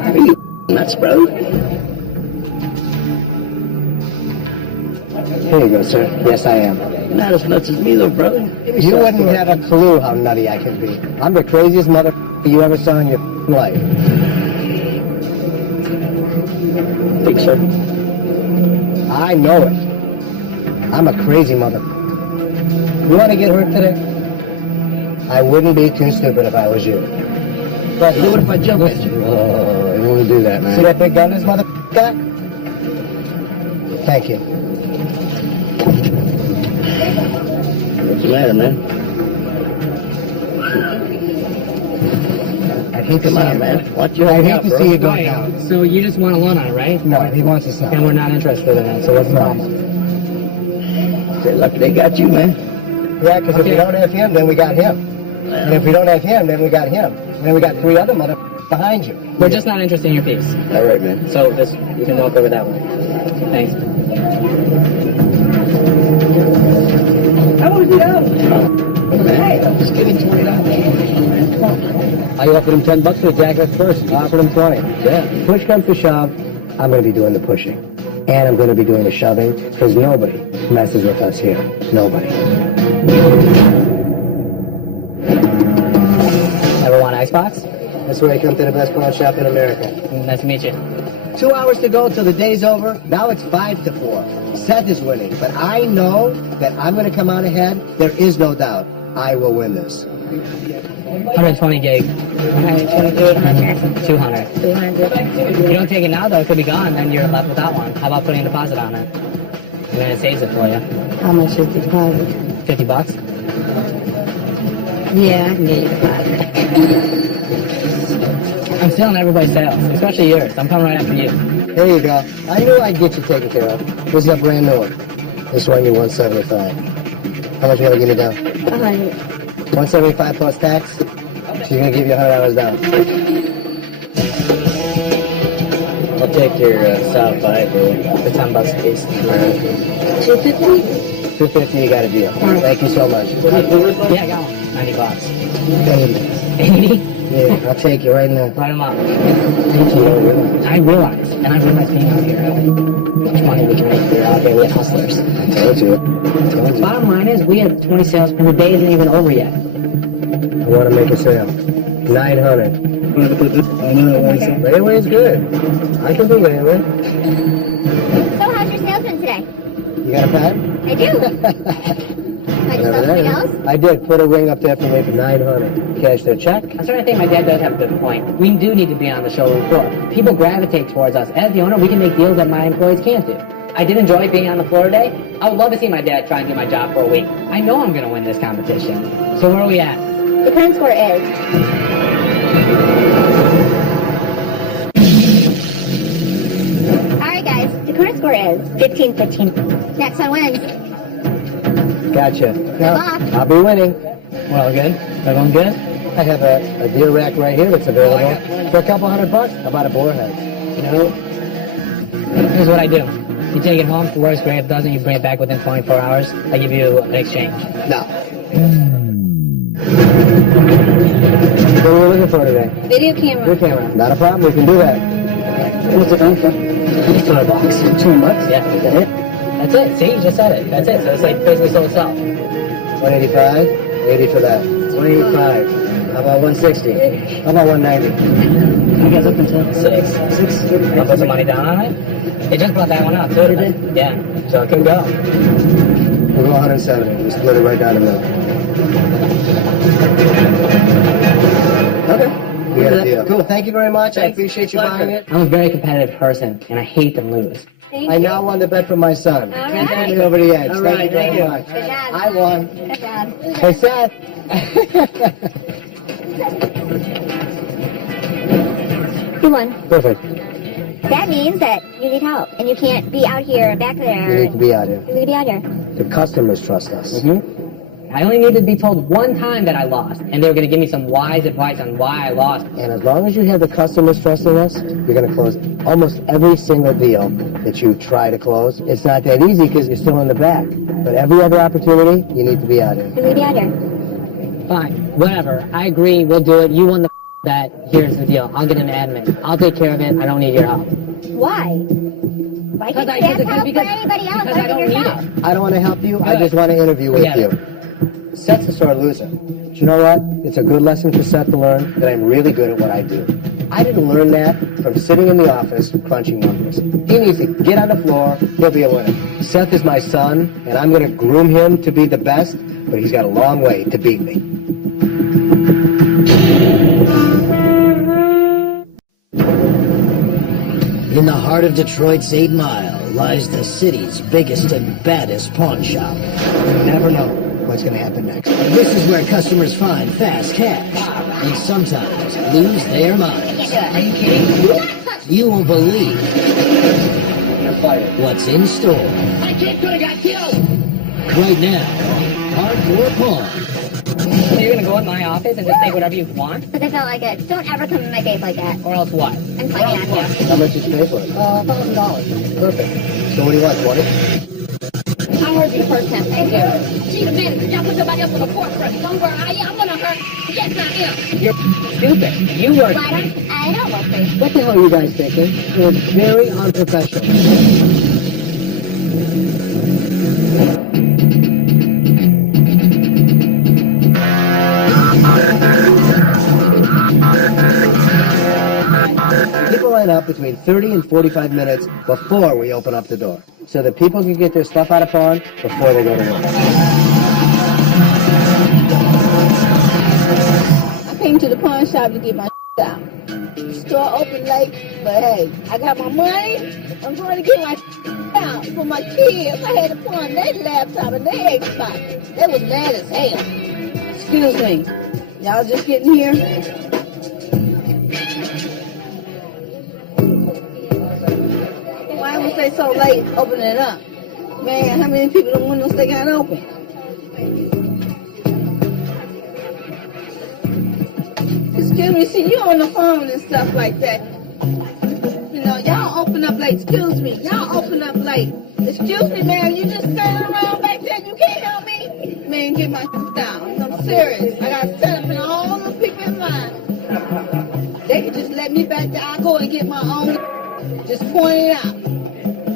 Are you nuts, bro? Here you go, sir. Yes, I am. Not as nuts as me, though, brother. You wouldn't have a clue how nutty I can be. I'm the craziest mother you ever saw in your life. Think so? I know it. I'm a crazy mother. You want to get hurt today? I wouldn't be too stupid if I was you. But what if I jump at you? Oh, I wouldn't do that, man. See that big gun this mother got? Thank you. What's the matter, man? I'd hate to Come see on, it, man. Watch your I'd head hate out, to bro. see you go Right. down. So you just want a loan on it, right? No, he wants to sell. And we're not interested in it, so what's the problem? Say, look, they got you, man. Yeah, because if we don't have him, then we got him. And if we don't have him, then we got him. And then we got 3 other mother behind you. We're just not interested in your piece. All right, man. So just, you can walk over that way. Thanks. How much is that? Man, just give me $20. I offered him $10 for the jacket first. I offered him 20. Yeah. Push comes to shove, I'm going to be doing the pushing. And I'm going to be doing the shoving, because nobody messes with us here. Nobody. Ever want Icebox? That's where I come to the best pawn shop in America. Nice to meet you. 2 hours to go till the day's over. Now it's 5 to 4. Seth is winning, but I know that I'm going to come out ahead. There is no doubt I will win this. 120 gig. 100, 200. 200. If you don't take it now, though, it could be gone, then you're left without one. How about putting a deposit on it? And then it saves it for you. How much is the deposit? $50? Yeah, I can get you the deposit. I'm stealing everybody's sales, especially yours. I'm coming right after you. There you go. I knew I'd get you taken care of. This is a brand new one. This one you 175. How much you going to give me down? 100. 175 plus tax. She's going to give you $100 down. I'll take your South by For $10 a piece. 250? 250, you got a deal. Thank you so much. Yeah, I got one. $90. 80? Yeah, I'll take you right now. Write them up. Thank you. I realize being out here, how much money we can make here out here with hustlers. Told you. Bottom line is, we have 20 sales, and the day isn't even over yet. I want to make a sale. 900. Layaway is good. I can do layaway. So how's your salesman today? You got a pad? I do. I just sell something else? I did. Put a ring up there for me for 900. Cash their check. I'm starting to think my dad does have a good point. We do need to be on the showroom floor. People gravitate towards us. As the owner, we can make deals that my employees can't do. I did enjoy being on the floor today. I would love to see my dad try and do my job for a week. I know I'm going to win this competition. So where are we at? The current score is... Alright guys, the current score is 15-15. Next one wins. Gotcha. luck. I'll be winning. We're all good? Everyone good? I have a deer rack right here that's available for a couple $100. How about a boar head? No. Here's what I do. You take it home, if it works great. If it doesn't, you bring it back within 24 hours. I give you an exchange. No. What are we looking for today? Video camera. Your camera. Not a problem. We can do that. What's it going for? $200. $200? Yeah. Is that it? That's it. See, you just said it. That's it. So it's like basically sold itself. 185. 80 for that. 185. How about 160? How about 190? You guys up until 6. I'll put some money down on it. They just brought that one out too. You did? Yeah. So it can go. We'll go 170. We split it right down the middle. Okay. We got a deal. Cool. Thank you very much. I appreciate you buying it. I'm a very competitive person, and I hate to lose. I now won the bet for my son. All right. Hand it over the edge. All Thank right, you very thank you. much. Good job. I won. Good job. Hey, Seth. You won. Perfect. That means that you need help, and you can't be out here back there. You need to be out here. You need to be out here. The customers trust us. I only needed to be told one time that I lost, and they were going to give me some wise advice on why I lost. And as long as you have the customers trusting us, you're going to close almost every single deal that you try to close. It's not that easy because you're still in the back. But every other opportunity, you need to be out here. You need to be out here. Fine, whatever. I agree. We'll do it. You won the bet. Here's the deal. I'll get an admin. I'll take care of it. I don't need your help. Why? Why can't you ask help for anybody else because I don't need yourself? it. I don't want to help you. I just want to interview with Forget you. Seth's a sore loser. But you know what? It's a good lesson for Seth to learn that I'm really good at what I do. I didn't learn that from sitting in the office crunching numbers. He needs to get on the floor. He'll be a winner. Seth is my son, and I'm going to groom him to be the best, but he's got a long way to beat me. In the heart of Detroit's 8 Mile lies the city's biggest and baddest pawn shop. You never know what's going to happen next. This is where customers find fast cash and sometimes lose their minds. Are you kidding? You won't believe what's in store. My kid could have got killed. Right now, Hardcore Pawn. So you're going to go in my office and just take whatever you want? Because I felt like it. Don't ever come in my face like that. Or else what? I'm playing at you. How much did you pay for it? $1,000. Perfect. So what do you want, 20? I heard you the first time. Thank you. She's a man. Y'all put somebody else on the court front. Don't worry, I'm gonna hurt. Yes, I am. You're stupid. You work. I don't work for you. What the hell are you guys thinking? You're very unprofessional. People line up between 30 and 45 minutes before we open up the door, so that people can get their stuff out of pawn before they go to work. I came to the pawn shop to get my out. Store open late, but hey, I got my money. I'm going to get my out for my kids. I had to pawn their laptop and their Xbox. They was mad as hell. Excuse me. Y'all just getting here? Why was they so late opening it up? Man, how many people the windows they got open? Excuse me, see, you on the phone and stuff like that. You know, y'all open up late. Excuse me, y'all open up late. Excuse me, man, you just standing around back there, you can't help me? Man, get my down. I'm serious. I got set up in all the people in line. They can just let me back there. I'll go and get my own. Just point it out.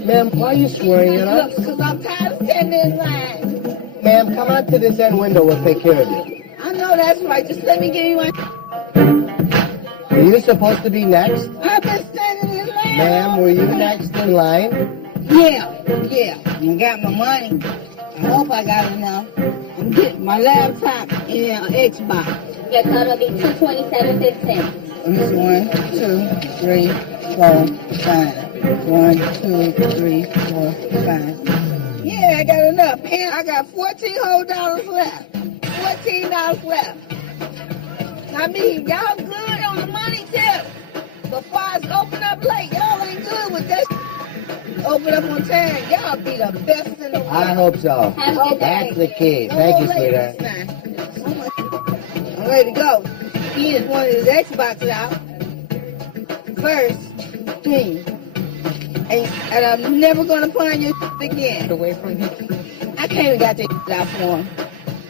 Ma'am, why are you swearing at us? Because I'm tired of standing in line. Ma'am, come out to this end window. We'll take care of you. I know that's right. Just let me give you my... Were you supposed to be next? I've been standing in line. Ma'am, were you next in line? Yeah. I got my money. I hope I got enough. I'm getting my laptop and Xbox. Your total will be $227.15. It's 1, 2, 3, 4, 5. 1, 2, 3, 4, 5. Yeah, I got enough. And I got $14 whole left. $14 left. I mean, y'all good on the money tip. But far as open up late, y'all ain't good with that. Open up on time, y'all be the best in the world. I hope so. That's the key. Thank you, sweetheart. I'm ready to go. He is one of his Xbox out. First thing. And I'm never going to pawn your again. Get away from me. I came and got that out for him.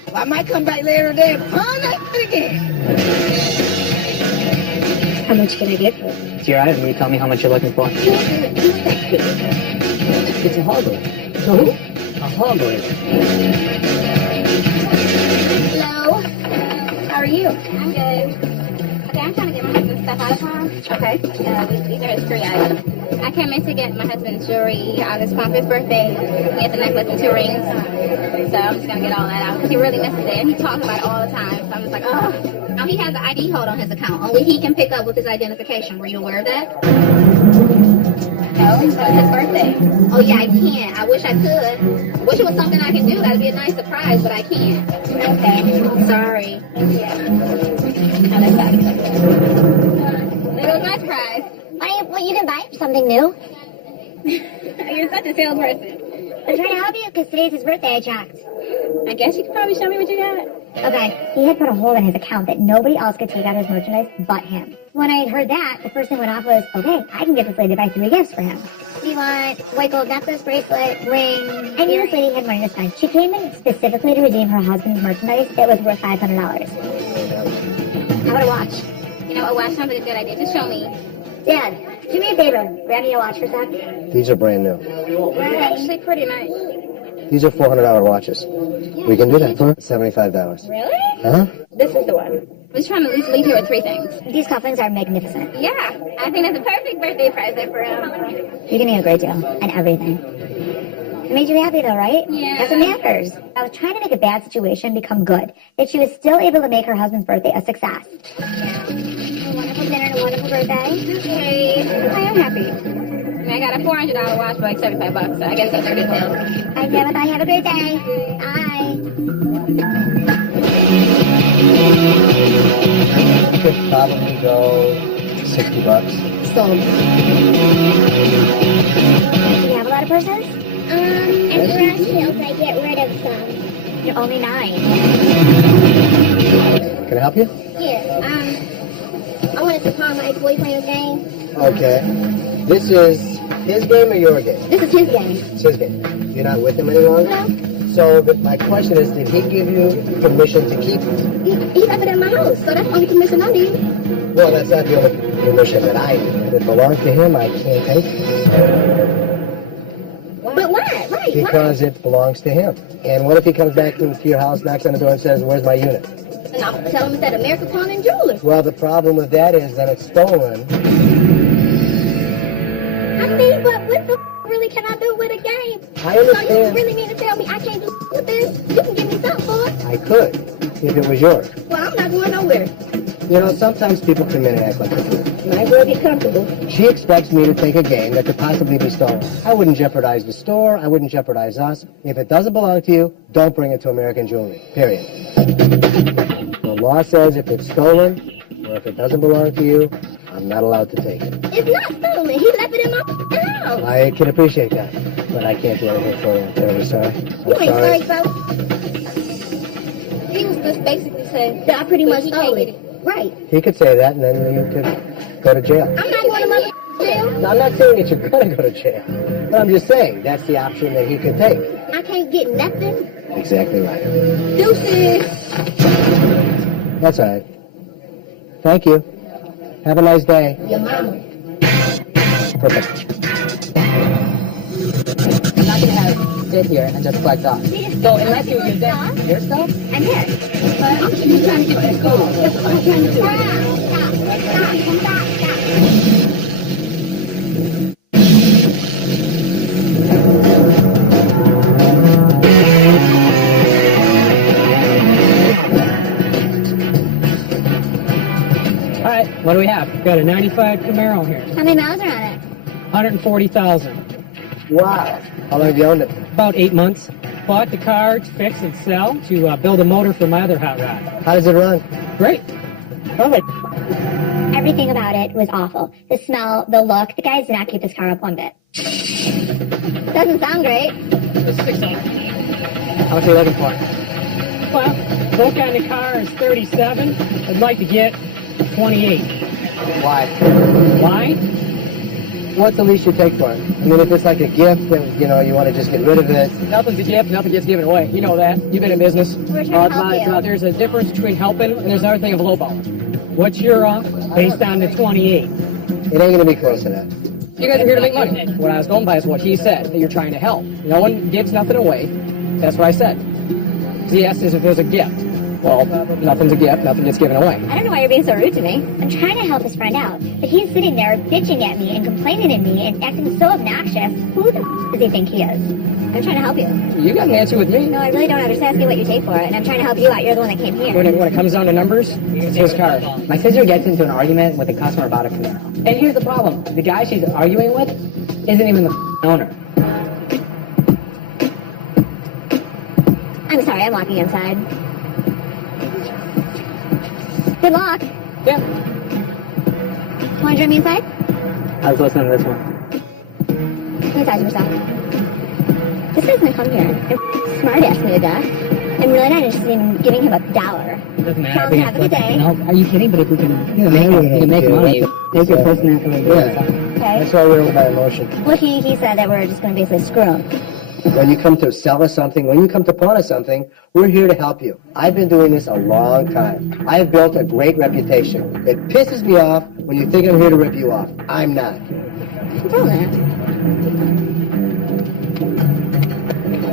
Well, I might come back later today and pawn that again. How much can I get for it? It's your item. You tell me how much you're looking for. It's a hardware. So who? A hardware. Hello. How are you? I'm good. Okay, I'm trying to get my husband's stuff out of pawn. Okay. These are his free items. I came in to get my husband's jewelry on his 5th birthday. He has a necklace and 2 rings. So I'm just going to get all that out because he really misses it. And he talks about it all the time. So I'm just like, oh. Now he has an ID hold on his account. Only he can pick up with his identification. Were you aware of that? No, it's his birthday. Oh yeah, I can't. I wish I could. Wish it was something I could do. That'd be a nice surprise, but I can't. Okay. Sorry. Yeah. Now that's that. It was my surprise. Well, you didn't buy something new. You're such a salesperson. I'm trying to help you because today's his birthday, I checked. I guess you could probably show me what you got. Okay, he had put a hold on his account that nobody else could take out his merchandise but him. When I had heard that, the first thing went off was, okay, I can get this lady to buy 3 gifts for him. Do you want white gold necklace, bracelet, ring? I knew this lady had money to spend. She came in specifically to redeem her husband's merchandise that was worth $500. How about a watch? You know, a watch sounds like a good idea. Just show me. Dad, do me a favor. Grab me a watch for a sec. These are brand new. They're actually pretty nice. These are $400 watches. We can do that for $75. Really? Uh-huh. This is the one. I was trying to at least leave here with 3 things. These cufflinks are magnificent. Yeah, I think that's a perfect birthday present for him. You're getting a great deal on everything. It made you happy though, right? Yeah. That's what matters. I was trying to make a bad situation become good. That she was still able to make her husband's birthday a success. Yeah. A wonderful dinner and a wonderful birthday. Okay, I am happy. I got a $400 watch for like $75, so I guess that's a good deal. I never thought you have a great day. Bye. You could probably go $60. So, do you have a lot of purses? At garage sales, I get rid of some. You're only 9. Can I help you? Here, I wanted to pawn my boyfriend's game. Okay. This is his game or your game? This is his game. It's his game. You're not with him any longer? No. So my question is, did he give you permission to keep it? He left it at my house, so that's the only permission I need. Well, that's not the only permission that I need. If it belongs to him, I can't take it. But why? Right, Because it belongs to him. And what if he comes back to your house, knocks on the door and says, where's my unit? And I'll tell him it's at America Pawn and Jewelry. Well, the problem with that is that it's stolen. I mean, but what the really can I do with a game? I So you understand. really mean to tell me I can't do with this? You can give me something for it. I could, if it was yours. Well, I'm not going nowhere. You know, sometimes people come in and act like a fool. Might as well be comfortable. She expects me to take a game that could possibly be stolen. I wouldn't jeopardize the store. I wouldn't jeopardize us. If it doesn't belong to you, don't bring it to American Jewelry. Period. The law says if it's stolen, or if it doesn't belong to you, I'm not allowed to take it. It's not stolen. He left it in my house. I can appreciate that, but I can't do anything for you. I'm terribly sorry. You I'm ain't sorry, sorry. folks. He was just basically saying That I pretty much he stole can't it. Right. He could say that, and then you could go to jail. I'm not going to mother jail. Now, I'm not saying that you're going to go to jail, but I'm just saying that's the option that he could take. I can't get nothing. Exactly right. Deuces. That's all right. Thank you. Have a nice day. Your mama. Perfect. I'm not gonna have sit here and just collect off. So unless you use that your stuff, I'm here. I'm just trying to get that gold. That's what I'm trying to do. Stop. All right, what do we have? We've got a 95 Camaro here. How many miles are on it? 140,000. Wow. How long have you owned it? About 8 months. Bought the car to fix and sell to build a motor for my other hot rod. How does it run? Great. Perfect. Everything about it was awful. The smell, the look. The guys did not keep this car up one bit. Doesn't sound great. How much are you looking for? Well, book on the car is 37. I'd like to get 28. Why? Why? What's the least you take for it? I mean, if it's like a gift and, you know, you want to just get rid of it. Nothing's a gift, nothing gets given away. You know that. You've been in business. We're trying to help you. There's a difference between helping and there's another thing of lowballing. What's your based on the 28? It ain't going to be close to that. You guys are here to make money. What I was going by is what he said, that you're trying to help. No one gives nothing away. That's what I said. He asked as if it was a gift. Well, nothing's a gift, nothing gets given away. I don't know why you're being so rude to me. I'm trying to help his friend out, but he's sitting there bitching at me and complaining at me and acting so obnoxious. Who the does he think he is? I'm trying to help you. You got an answer with me. No, I really don't understand what you take for it, and I'm trying to help you out. You're the one that came here. When it comes down to numbers, it's his car. my sister gets into an argument with a customer about a Camaro. And here's the problem. The guy she's arguing with isn't even the owner. I'm sorry, I'm walking inside. Good luck. Yeah. Want to join me inside? I was listening to this one. Massage yourself. This guy's gonna come here and smart ass me to death. I'm really not interested in giving him $1. Doesn't matter. Tell him have a good day. No, are you kidding? But if we can make money, take your person after we do Yeah. it. Okay. That's why we're over by emotion. Well, he said that we're just gonna basically screw him. When you come to sell us something, when you come to pawn us something, we're here to help you. I've been doing this a long time. I have built a great reputation. It pisses me off when you think I'm here to rip you off. I'm not. Control that.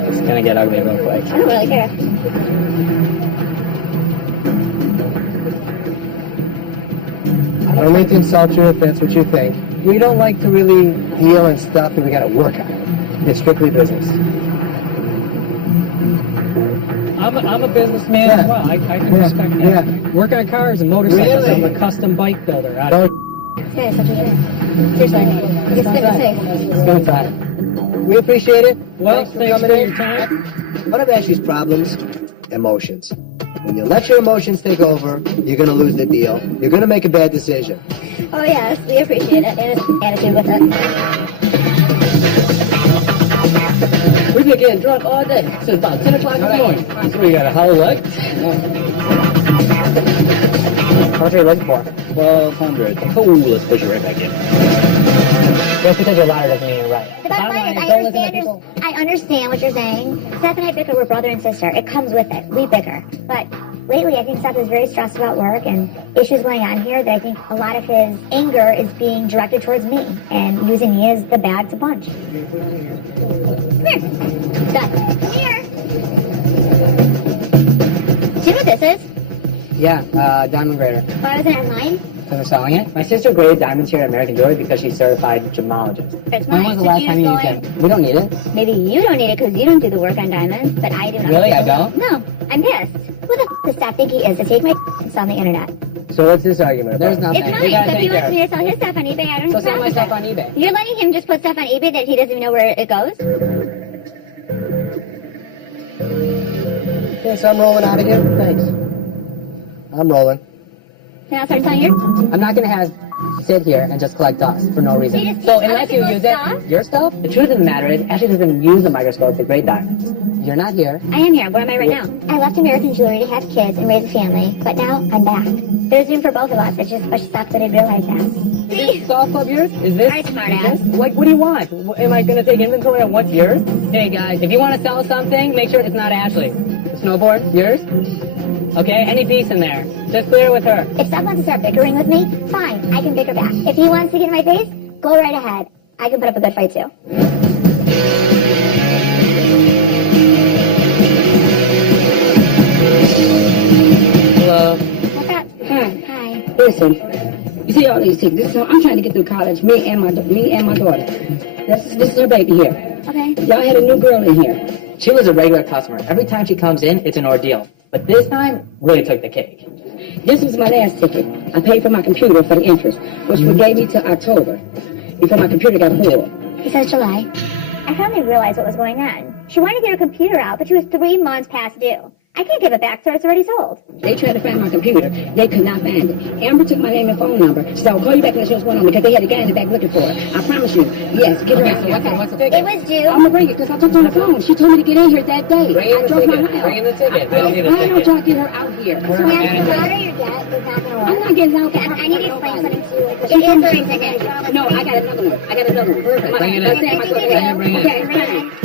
It's gonna get ugly real quick. I don't really care. I don't mean to insult you if that's what you think. We don't like to really deal in stuff that we gotta work on. It's strictly business. I'm a businessman as well. I can respect that. Yeah. Work on cars and motorcycles. Really? I'm a custom bike builder. Don't This guy is such a shit. Seriously. It's been safe. go try. We appreciate it. Well, thanks coming for in. your time. One of Ashley's problems, emotions. When you let your emotions take over, you're going to lose the deal. You're going to make a bad decision. Oh yes, we appreciate it. And his attitude with it. We've been getting drunk all day since about 10 o'clock in the morning. So we got a whole leg. How much are you looking for? 1,200. Oh, let's push it right back in. Just because you're liar doesn't mean you're right. The bottom line is, I understand what you're saying. Seth and I bicker, we're brother and sister. It comes with it. We bicker. But lately, I think Seth is very stressed about work and issues going on here that I think a lot of his anger is being directed towards me and using me as the bag to punch. Come here. Done. Here. Do you know what this is? Yeah, diamond grader. Why was it online? So they're selling it. My sister graded diamonds here at American Jewelry because she's certified gemologist. It's When mine. was the So last she's time you used going- it? We don't need it. Maybe you don't need it because you don't do the work on diamonds, but I do. Really? I don't? No, I'm pissed. Who the does Seth think he is to take my stuff on the internet? So what's this argument about? There's nothing. It's We mine. gotta So if he take care wants of me it. to sell his stuff on eBay, I don't So have a sell problem my with stuff it. on eBay. You're letting him just put stuff on eBay that he doesn't even know where it goes? Okay, so I'm rolling out of here. Thanks. I'm rolling. Can I start selling yours? I'm not going to sit here and just collect dust for no You reason. just So take unless other you people's use stuff? it, your stuff, the truth of the matter is, Ashley doesn't use the microscope to grade diamonds. You're not here. I am here. Where am I right now? I left American Jewelry to have kids and raise a family, but now I'm back. There's room for both of us. It's just much stuff that I realize now. See? This golf club yours? Is this? Alright, smartass. Like, what do you want? Am I going to take inventory on what's yours? Hey guys, if you want to sell something, make sure it's not Ashley. Snowboard, yours? Okay, any piece in there. Just clear it with her. If Seth wants to start bickering with me, fine. I can bicker back. If he wants to get in my face, go right ahead. I can put up a good fight too. Hello. What's up? Hi. Listen, you see all these things. I'm trying to get through college. Me and my daughter. This is her baby here. Okay. Y'all had a new girl in here. She was a regular customer. Every time she comes in, it's an ordeal. But this time, really took the cake. This was my last ticket. I paid for my computer for the interest, which gave me till October before my computer got full. He says July. I finally realized what was going on. She wanted to get her computer out, but she was 3 months past due. I can't give it back to her. It's already sold. They tried to find my computer. They could not find it. Amber took my name and phone number. She said, I'll call you back and let you know what's going on because they had a guy in the back looking for it. I promise you. Yes, get her out here. What's the ticket? It was due. I'm going to bring it because I talked to her on the phone. She told me to get in here that day. Bring in I the drove my ticket. mile. Bring in the ticket. I don't need a Why don't ticket. y'all get her out here? So we have to louder you get. It's not going to work. I'm not getting out. I need to explain something to you. It She is told the me right ticket. No, I got another one. Perfect. Bring it in. Let's say my daughter- Bring it in. Okay,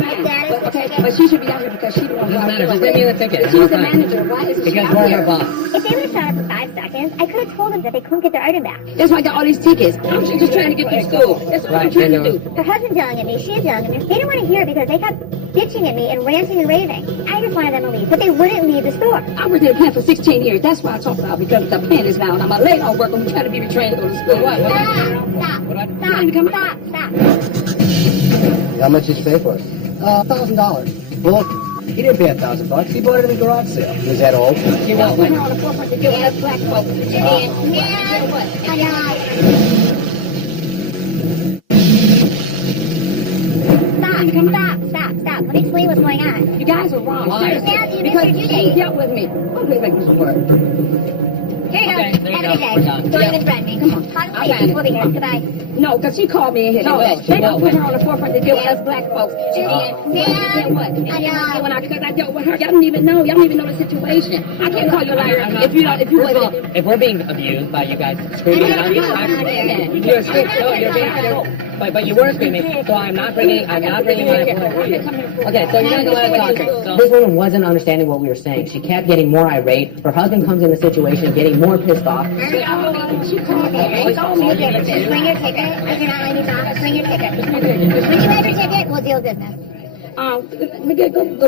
My dad is the okay. ticket. But she should be out here because she the one who Doesn't matter. Just give me the ticket. She's the manager. Why is she Because out we're here? her boss. If they would have shot up for 5 seconds, I could have told them that they couldn't get their item back. That's why I got all these tickets. I'm just trying to get through school. That's what I'm Right, trying they to do. do. Her husband's yelling at me, she's yelling at me. They didn't want to hear it because they kept bitching at me and ranting and raving. I just wanted them to leave, but they wouldn't leave the store. I worked in a plant for 16 years. That's why I talk about because the plant is now. And I'm a late on work. I'm trying to be retrained to go to school. What? Stop. How much did you pay for it? $1,000. Well, he didn't pay $1,000. He bought it at a garage sale. Was that old? She went on the forefront to deal with black folks. Stop. Let me explain what's going on. You guys were wrong. Why? Seriously. Matthew, Because Mr. she Judy. dealt with me. I'm going to make this work. Here you Okay, go. there you Have a good day. we're done. Don't Yeah. even threaten me. Come on. Call the police. We'll be here. Goodbye. No, because she called me in here. No, They don't no. put her on the forefront to deal with us black folks. And Ma'am, then what? And I then know. when I dealt with her, y'all don't even know. Y'all don't even know the situation. I can't call you a liar if you don't. If you First of all, wasn't. if we're being abused by you guys screaming at you, you're screaming. No, you're being, but you were screaming, so I'm not bringing my employer. Okay, so you're not gonna let us talk. So this woman wasn't understanding what we were saying. She kept getting more irate. Her husband comes in the situation, getting more pissed off. She called me. She called me. Just bring your ticket. If you're not letting me talk, bring your ticket. When you have your ticket, we'll deal with business. Let me go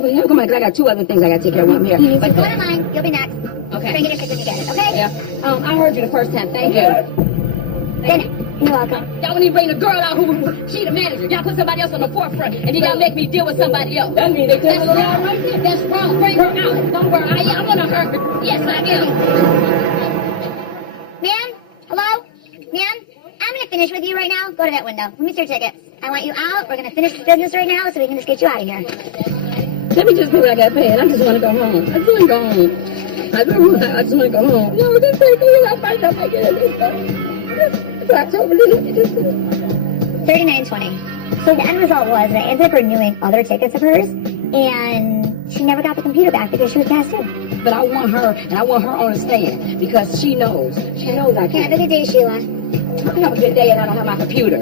here. Come on, 'cause I got two other things I got to take care of when I'm here. You go to mine. You'll be next. Okay. Bring your ticket when you get it, okay? Yeah. I heard you the first time. Thank you. Then, you're welcome. Y'all don't even bring the girl out who she the manager. Y'all put somebody else on the forefront, and then y'all make me deal with somebody else. That means that's wrong, right there. That's wrong. Bring her out. Don't worry. I'm gonna hurt her. Yes, I am. Ma'am? Hello? Ma'am? I'm gonna finish with you right now. Go to that window. Let me see your ticket. I want you out. We're gonna finish this business right now so we can just get you out of here. Let me just pay what I got paid. I just want to go home. I just want to go home. I just want to go home. No, this ain't good. I might not make it in this stuff. I told her this. $39.20. So the end result was that I ended up renewing other tickets of hers, and she never got the computer back because she was past due. But I want her, and I want her on the stand because she knows. She knows I Have can't. a good day, Sheila. Have a good day, and I don't have my computer.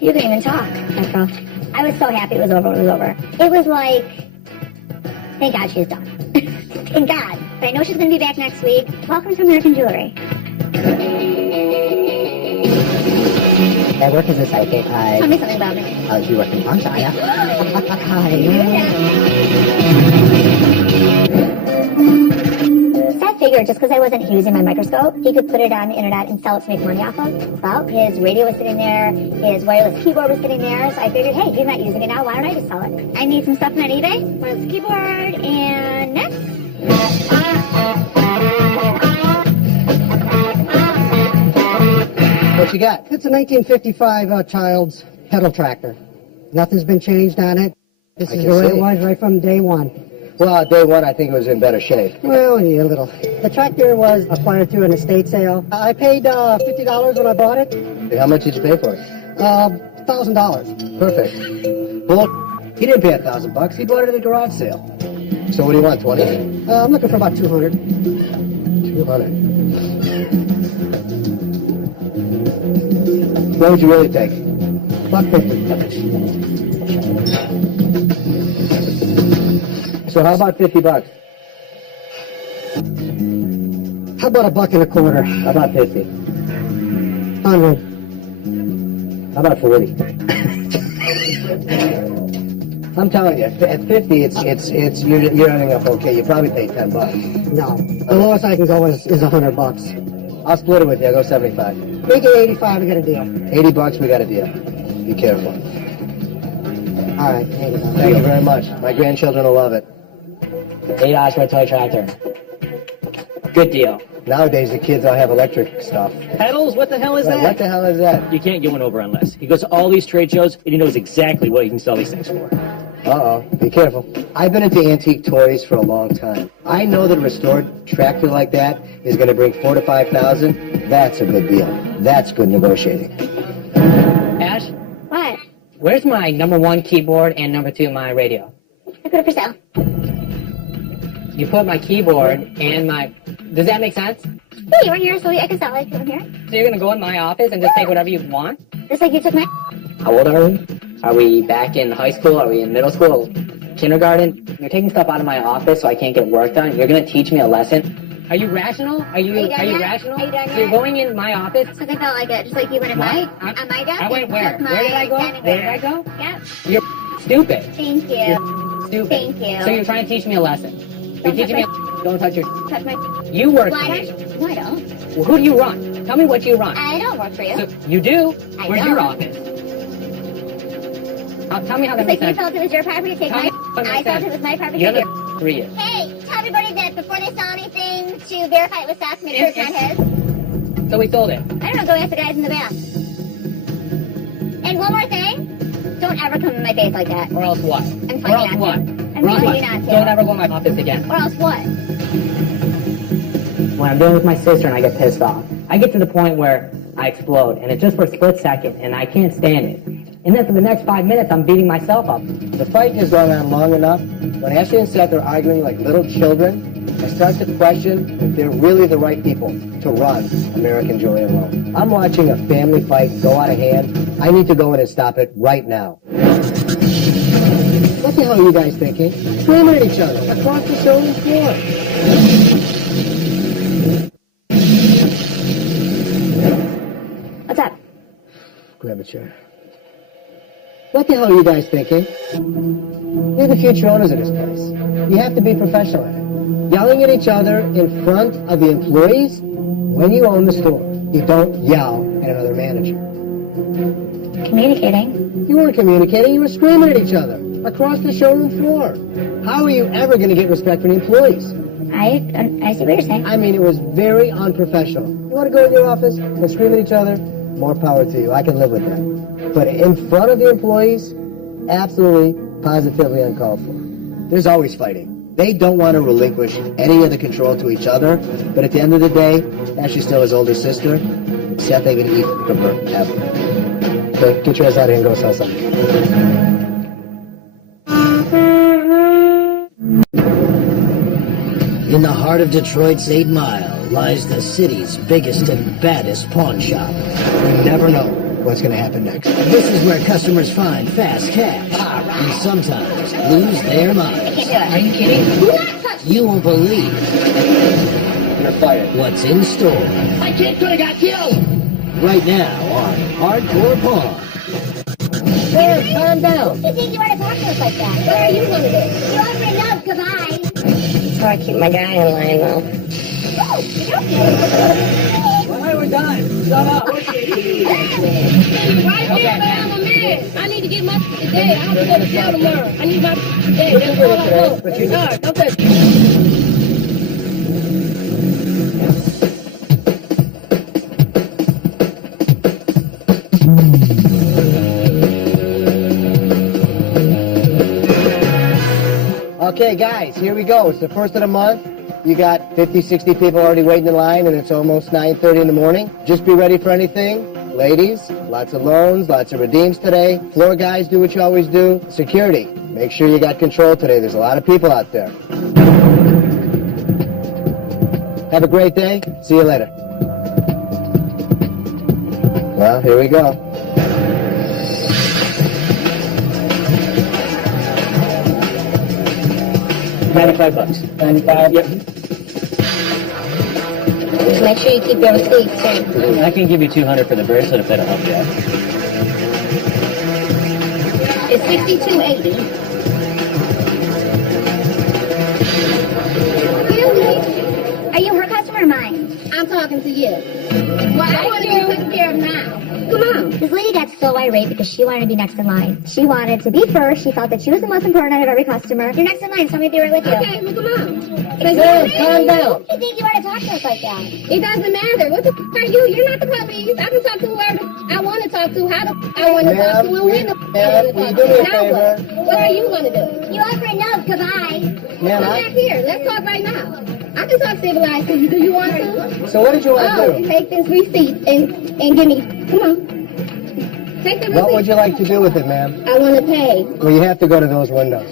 You couldn't even talk, April. I was so happy it was over when it was over. It was like, thank God she's done. Thank God. But I know she's going to be back next week. Welcome to American Jewelry. I work as a psychic. Tell me something about me. You work in function, yeah? Seth figured just because I wasn't using my microscope, he could put it on the internet and sell it to make money off of. Well, his radio was sitting there, his wireless keyboard was sitting there, so I figured, hey, you're not using it now, why don't I just sell it? I need some stuff on eBay, wireless keyboard, and next. What you got? It's a 1955 Child's pedal tractor. Nothing's been changed on it. This I is can the way it see. was right from day one. Well, day one, I think it was in better shape. Well, yeah, a little. The tractor was acquired through an estate sale. I paid $50 when I bought it. And how much did you pay for it? $1,000. Perfect. Well, he didn't pay $1,000. He bought it at a garage sale. So what do you want, 20? I'm looking for about 200. 200. What would you really take? $150. So how about $50? How about $1.25? How about 50? 100. How about 40? I'm telling you, at 50, it's you're ending up okay. You probably paid $10. No. The lowest I can go is $100. I'll split it with you. I'll go 75. Make it 85 and get a deal. $80, we got a deal. Be careful. All right. Thank you very much. My grandchildren will love it. $8 for a toy tractor. Good deal. Nowadays, the kids all have electric stuff. Pedals? What the hell is that? What the hell is that? You can't get one over on Les. He goes to all these trade shows, and he knows exactly what he can sell these things for. Uh-oh. Be careful. I've been into antique toys for a long time. I know that a restored tractor like that is going to bring $4,000 to $5,000. That's a good deal. That's good negotiating. Ash, What? where's my #1 keyboard and #2 my radio? I put it for sale. You put my keyboard and my... Does that make sense? Yeah, you weren't here, so I can sell it. You weren't here. So you're gonna go in my office and just take whatever you want? Just like you took my... How old are we? Are we back in high school? Are we in middle school? Kindergarten? You're taking stuff out of my office so I can't get work done. You're gonna teach me a lesson. Are you rational? Are you done yet? rational? Are you done So you're yet? going in my office? Because I felt like it. Just like you went in my... On my desk. I went you where? took my Where did I go? dining Where did I room. go? Yep. You're stupid. Thank you. You're stupid. Thank you. So you're trying to teach me a lesson. You're Don't teaching me touch don't touch your... Touch my... You work Why for me. don't... Why don't? Well, who do you run? Tell me what you run. I don't work for you. So you do? I Where's don't. your office? Tell me how that It's like makes you sense. felt it was your property, take Tell my... me how that I makes felt sense. it was my property, You take have your... 3 years. Hey, tell everybody that before they sell anything to verify it with Seth, make sure it's not his. So we sold it. I don't know, go ask the guys in the back. And one more thing, don't ever come in my face like that. Or else what? I'm Or telling else you what? not to. I'm Or else telling what? you not to. Don't ever go in my office again. Or else what? when I'm dealing with my sister and I get pissed off. I get to the point where I explode, and it's just for a split second, and I can't stand it. And then for the next 5 minutes, I'm beating myself up. The fight has gone on long enough. When Ashley and Seth are arguing like little children, I start to question if they're really the right people to run American Joy alone. I'm watching a family fight go out of hand. I need to go in and stop it right now. What the hell are you guys thinking? Screaming at each other across the showroom floor. What's up? Grab a chair. What the hell are you guys thinking? You're the future owners of this place. You have to be professional at it. Yelling at each other in front of the employees? When you own the store, you don't yell at another manager. Communicating. You weren't communicating, you were screaming at each other across the showroom floor. How are you ever going to get respect from the employees? I see what you're saying. I mean, it was very unprofessional. You want to go in your office and scream at each other? More power to you. I can live with that. But in front of the employees, absolutely, positively uncalled for. There's always fighting. They don't want to relinquish any of the control to each other, but at the end of the day, Ashley's still his older sister. Seth ain't gonna eat from her ever. So get your ass out of here and go sell something. In the heart of Detroit's 8 Mile lies the city's biggest and baddest pawn shop. You never know what's going to happen next. This is where customers find fast cash and sometimes lose their minds. Are you kidding? You won't believe You're fired. what's in store My kid could have got killed. right now on Hardcore Pawn. There, calm down. You think you want to talk to us like that? What are you going to do? You already know, goodbye. So I keep my guy in line, though. Why we're done? Shut up. Right here, man, I'm a man. I need to get my today. I have to go to jail tomorrow. I need my today. That's all I want. But you All right, okay. Okay, guys, here we go. It's the first of the month. You got 50, 60 people already waiting in line, and it's almost 9:30 in the morning. Just be ready for anything. Ladies, lots of loans, lots of redeems today. Floor guys, do what you always do. Security, make sure you got control today. There's a lot of people out there. Have a great day. See you later. Well, here we go. $95. 95. Yep. Just make sure you keep your receipts too. I can give you $200 for the bracelet if that'll help you out. It's $62.80. Excuse me. Are you her customer or mine? I'm talking to you. Well, I want to be taken care of now. Come on. This lady got so irate because she wanted to be next in line. She wanted to be first. She felt that she was the most important out of every customer. You're next in line, so I'm going to be right with you. Okay, well, come on. Sam, calm down. You think you want to talk to us like that? It doesn't matter. What the are you? You're not the police. I can talk to whoever I want to talk to. How the I want to talk to and when the I want to will you talk do me a to. Now favor? what are you going to do? You already know, goodbye. Ma'am, Come back here. Let's talk right now. I can talk civilized to you. Do you want to? So what did you want to do? Take this receipt and give me. Come on. Take the receipt. What would you like to do with it, ma'am? I want to pay. Well, you have to go to those windows.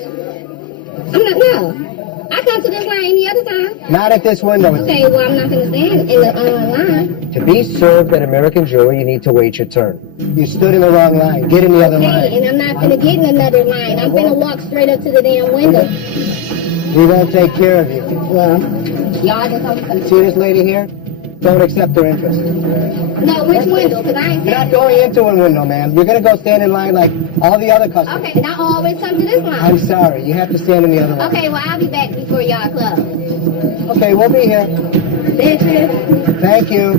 I'm not. No. I come to this line any other time. Not at this window. Okay, well, I'm not going to stand in the line. To be served at American Jewelry, you need to wait your turn. You stood in the wrong line. Get in the other Okay, line. and I'm not going to get in another line. I'm going to walk straight up to the damn window. We won't take care of you. Well, y'all just don't... See this lady here? Don't accept her interest. No, which window? Because I ain't... You're not going into a window, ma'am. You're going to go stand in line like all the other customers. Okay, then I always come to this line. I'm sorry. You have to stand in the other line. Okay, well, I'll be back before y'all close. Okay, we'll be here. Bitches. Thank you.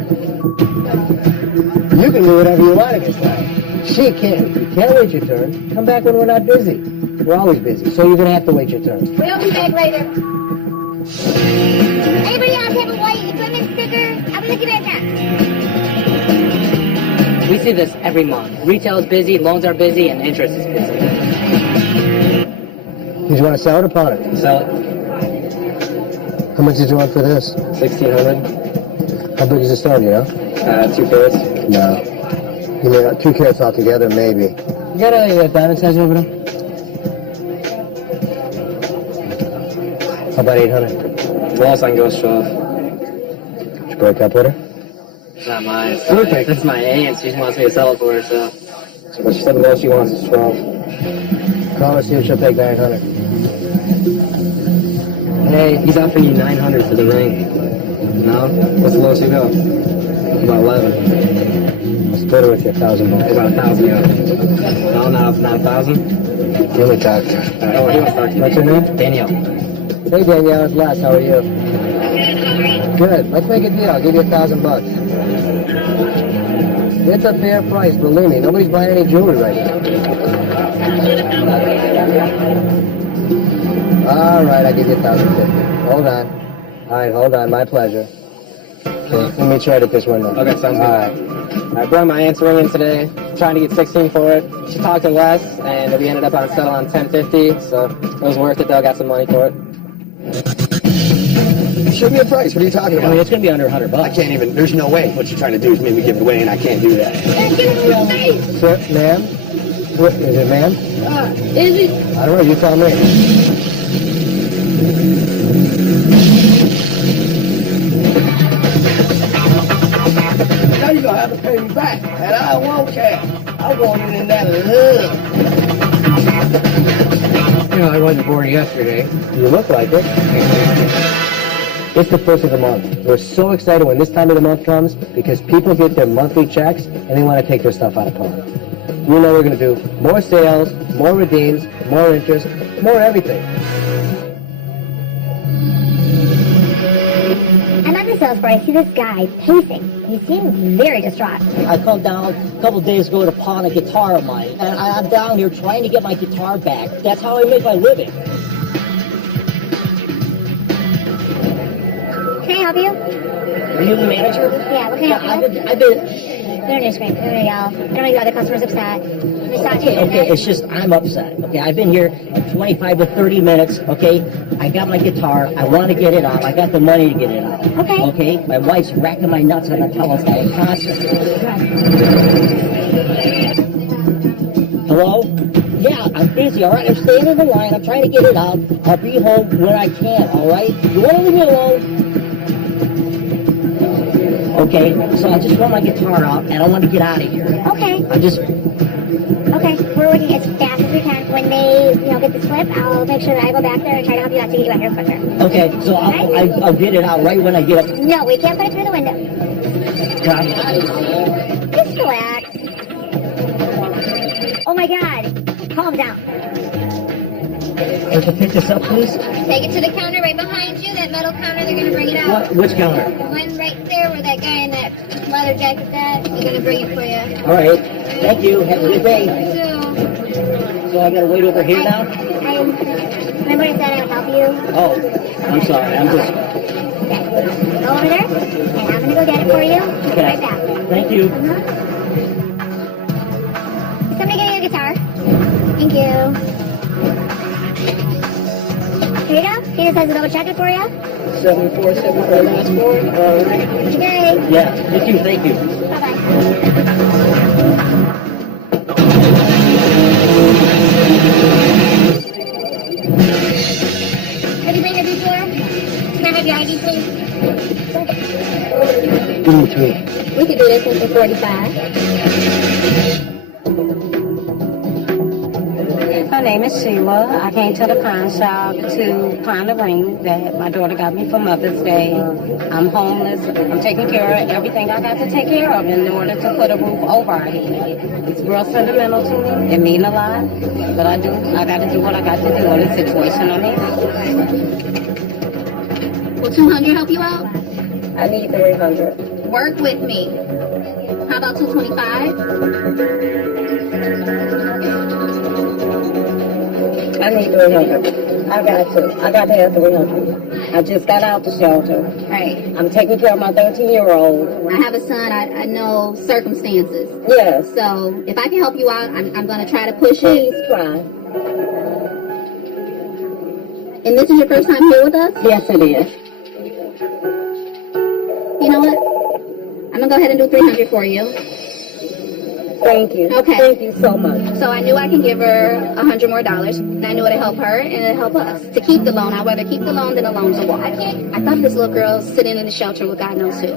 You can do whatever you want at this line. She can't. You can't wait your turn. Come back when we're not busy. We're always busy, so you're going to have to wait your turn. We'll be back later. Anybody else have a white equipment sticker? I'm going to give it back. We see this every month. Retail is busy, loans are busy, and interest is busy. Did you want to sell it or pawn it? So, How much did you want for this? $1,600. How big is the stone, you know? 2 carats. No. You mean 2 carats altogether, maybe. You got a diamond size over there? How about 800? Lowest I can go is 12. Did you break up with her? It's not mine. Perfect. It's my aunt's. She wants me to sell it for her, so. But she said the lowest she wants is 12. Call her, see if she'll take 900. Hey, he's offering you 900 for the ring. No? What's the lowest you go? About 11. I'll split it with you, $1,000. About 1,000, yeah. No, not 1,000? Give me talk. Oh, he wants to talk to you. What's your name? Danielle. Hey, Danielle, it's Les. How are you? Good. Let's make a deal. I'll give you $1,000. It's a fair price, believe me. Nobody's buying any jewelry right now. All right, I'll give you $1,050. Hold on. All right, hold on. My pleasure. Okay, let me try it at this window. Okay, sounds good. All right. I brought my aunt's ring in today, trying to get 16 for it. She talked to Les, and we ended up on settle on 1050, so it was worth it though. I got some money for it. Show me a price. What are you talking about? I mean, it's going to be under $100. I can't even. There's no way. What you're trying to do is make me give it away, and I can't do that. Sir, ma'am? What, is it ma'am? Is it? I don't know. You tell me. Now you're going to have to pay me back. And I won't care. I want it in that love. You know, I wasn't born yesterday. You look like it. It's the first of the month. We're so excited when this time of the month comes because people get their monthly checks and they want to take their stuff out of pawn. You know we're going to do more sales, more redeems, more interest, more everything. I'm at the sales floor. I see this guy pacing. He seemed very distraught. I come down a couple days ago to pawn a guitar of mine, and I'm down here trying to get my guitar back. That's how I make my living. Can I help you? Are you the manager? Yeah, what can I help you? I've been. They're new screen. There we go. I don't know if the other customer's upset. Okay, it's just I'm upset. Okay, I've been here 25 to 30 minutes. Okay, I got my guitar. I want to get it out. I got the money to get it out. Okay. Okay, my wife's racking my nuts on the telephone constantly. Hello? Yeah, I'm busy. All right, I'm staying in the line. I'm trying to get it out. I'll be home when I can. All right? You want to leave me alone? Okay, so I just want my guitar out, and I want to get out of here. Okay. Okay, we're working as fast as we can. When they, get the slip, I'll make sure that I go back there and try to help you out to get you out here quicker. Okay, so I'll get it out right when I get up. No, we can't put it through the window. Just relax. Oh my God, calm down. Can you pick this up, please? Take it to the counter right behind you, that metal counter, they're going to bring it out. Which counter? The one right there where that guy in that leather jacket that, they're going to bring it for you. All right, thank you. Have a good day. So I got to wait over here now? Remember I said I would help you? Oh, I'm sorry. I'm just... Okay, go over there, and I'm going to go get it for you. Okay. Right back. Thank you. Somebody get your guitar. Thank you. Here you go. He just has to double check it for you. 7474 last four. All right. Okay. Yeah, you too. Thank you. Bye-bye. Have you been here before? Can I have your ID, please? Give me 3. We could do this one for 45. My name is Sheila. I came to the pawn shop to find a ring that my daughter got me for Mother's Day. I'm homeless. I'm taking care of everything I got to take care of in order to put a roof over our head. It's real sentimental to me. It means a lot, but I got to do what I got to do in the situation I'm in. Will 200 help you out? I need 300. Work with me. How about 225? I need 300. I got to have 300. I just got out the shelter. Right. I'm taking care of my 13-year-old. I have a son. I know circumstances. Yes. So if I can help you out, I'm going to try to push it. Please try. And this is your first time here with us? Yes, it is. You know what? I'm gonna go ahead and do 300 for you. Thank you. Okay. Thank you so much. So I knew I can give her $100 more, and I knew it'd help her and it'd help us to keep the loan. I'd rather keep the loan than a loan to walk. I thought this little girl sitting in the shelter with God knows who.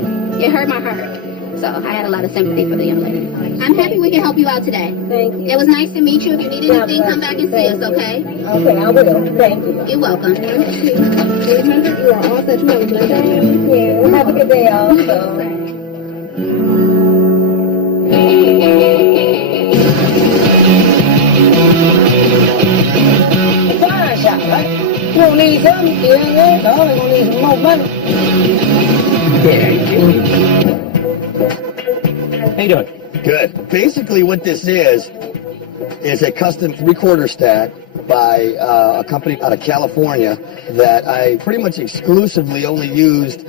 It hurt my heart. So I had a lot of sympathy for the young lady. I'm happy we can help you out today. Thank you. It was nice to meet you. If you need anything, come back and see us, okay? Okay, I will. Thank you. You're welcome. Remember, you are all such a blessing. Thank you. Have a good day also. Fire shop, right? You don't need something, you know, you only gonna need some more money. How you doing? Good. Basically, what this is a custom 3/4 stack by a company out of California that I pretty much exclusively only used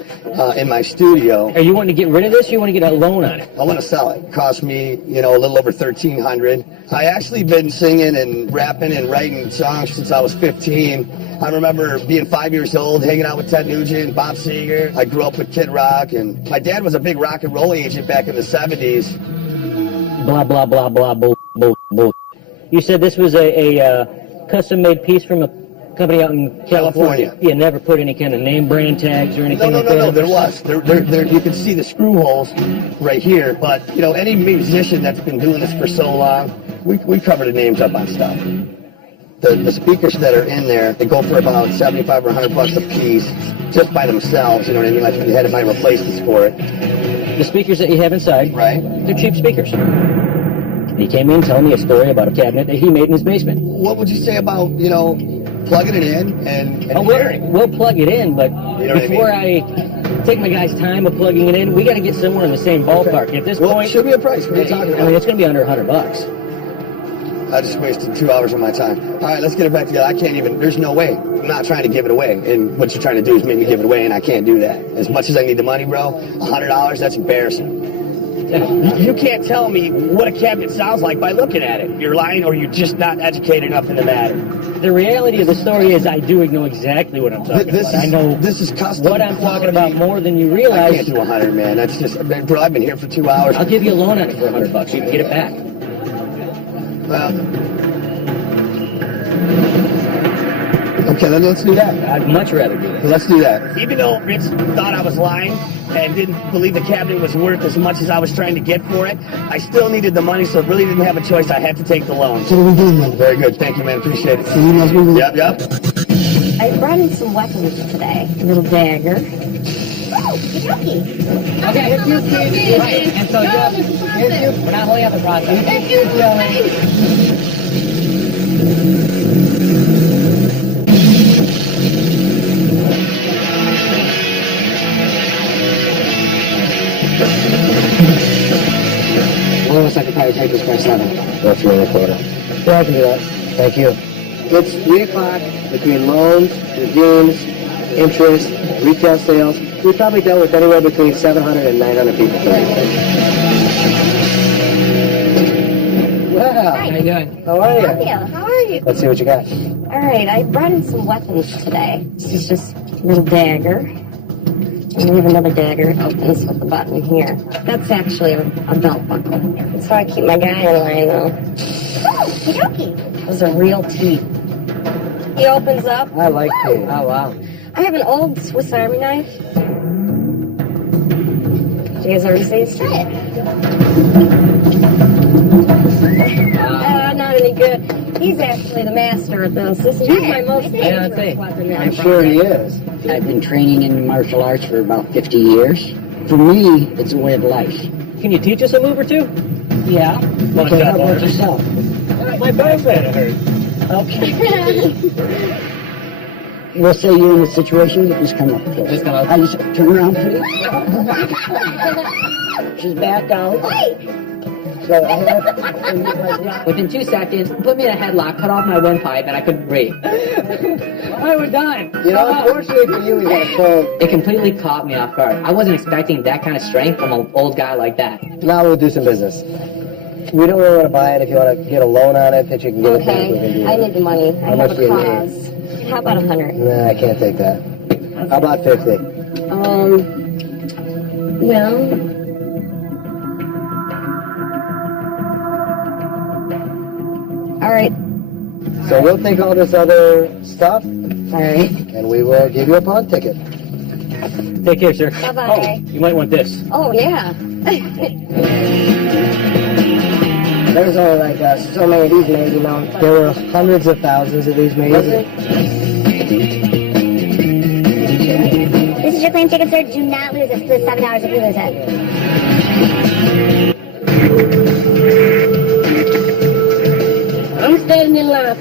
in my studio. Are you wanting to get rid of this or you want to get a loan on it? I want to sell it. It cost me, a little over $1,300. I actually been singing and rapping and writing songs since I was 15. I remember being 5 years old, hanging out with Ted Nugent, Bob Seger. I grew up with Kid Rock, and my dad was a big rock and roll agent back in the 70s. Blah, blah, blah, blah, bull, bull, bull. You said this was a custom-made piece from a company out in California. You never put any kind of name brand tags or anything like that? No, there was. There, you can see the screw holes right here, but, any musician that's been doing this for so long, we cover the names up on stuff. The speakers that are in there, they go for about $75 or $100 a piece, just by themselves, you know what I mean? Like if you had to buy replacements for it. The speakers that you have inside, right? They're cheap speakers. He came in telling me a story about a cabinet that he made in his basement. What would you say about, plugging it in and hearing? We'll plug it in, but before I take my guy's time of plugging it in, we got to get somewhere in the same ballpark. At this point, show me a price. What are you talking about? I mean, it's going to be under $100. I just wasted 2 hours of my time. All right, let's get it back together. I can't even, there's no way. I'm not trying to give it away. And what you're trying to do is make me give it away, and I can't do that. As much as I need the money, bro, $100, that's embarrassing. You can't tell me what a cabinet sounds like by looking at it. You're lying, or you're just not educated enough in the matter. The reality of the story is I do know exactly what I'm talking about. I know this is custom what I'm talking about more than you realize. I can't do 100, man. That's just, bro, I've been here for 2 hours. I'll give you a loan on it for $100. You can get it back. Okay, then let's do that. I'd much rather do that. Let's do that. Even though Rich thought I was lying and didn't believe the cabinet was worth as much as I was trying to get for it, I still needed the money, so really didn't have a choice. I had to take the loan. So what are we doing, man? Very good. Thank you, man. Appreciate it. See you next week. Yep. I brought in some weapons today. A little dagger. Okay, right. And so we're not holding up the process. Hold on a second, probably take this by 7. Go 3 1/4. Yeah, I can do that. Thank you. It's 3 o'clock between loans, redeems, interest, retail sales. We probably dealt with anywhere between 700 and 900 people today. Wow. Hi. How you doing? How are you? How are you? Let's see what you got. All right, I brought in some weapons today. This is just a little dagger. And we have another dagger. It opens with the button here. That's actually a belt buckle. That's how I keep my guy in line, though. Oh, okey-dokey. Those are real teeth. He opens up. I like teeth. Oh, wow. I have an old Swiss Army knife. Do you guys already see it? Try it. Not any good. He's actually the master of this. This is my most dangerous weapon. I'm sure he is. I've been training in martial arts for about 50 years. For me, it's a way of life. Can you teach us a move or two? Yeah. Okay, how about yourself? My back's kind of hurt. Okay. We'll say you're in a situation, you just come up close. Just come up. I just turn around, please. She's back out. So Within 2 seconds, put me in a headlock, cut off my windpipe, and I couldn't breathe. I was done. You know, unfortunately for you, we got a phone. It completely caught me off guard. I wasn't expecting that kind of strength from an old guy like that. Now we'll do some business. We don't really want to buy it. If you want to get a loan on it, that you can get it back, we can do Okay, I it. need the money. I How have much a do you cause. How about 100? Nah, I can't take that. How about 50? Well, So we'll take all this other stuff, All right. and we will give you a pawn ticket. Take care, sir. Bye-bye. Oh, you might want this. Oh, yeah. There's only like so many of these made, you know. There were hundreds of thousands of these made. This is your claim ticket, sir. Do not lose it. Split $7 if you lose it. I'm standing in line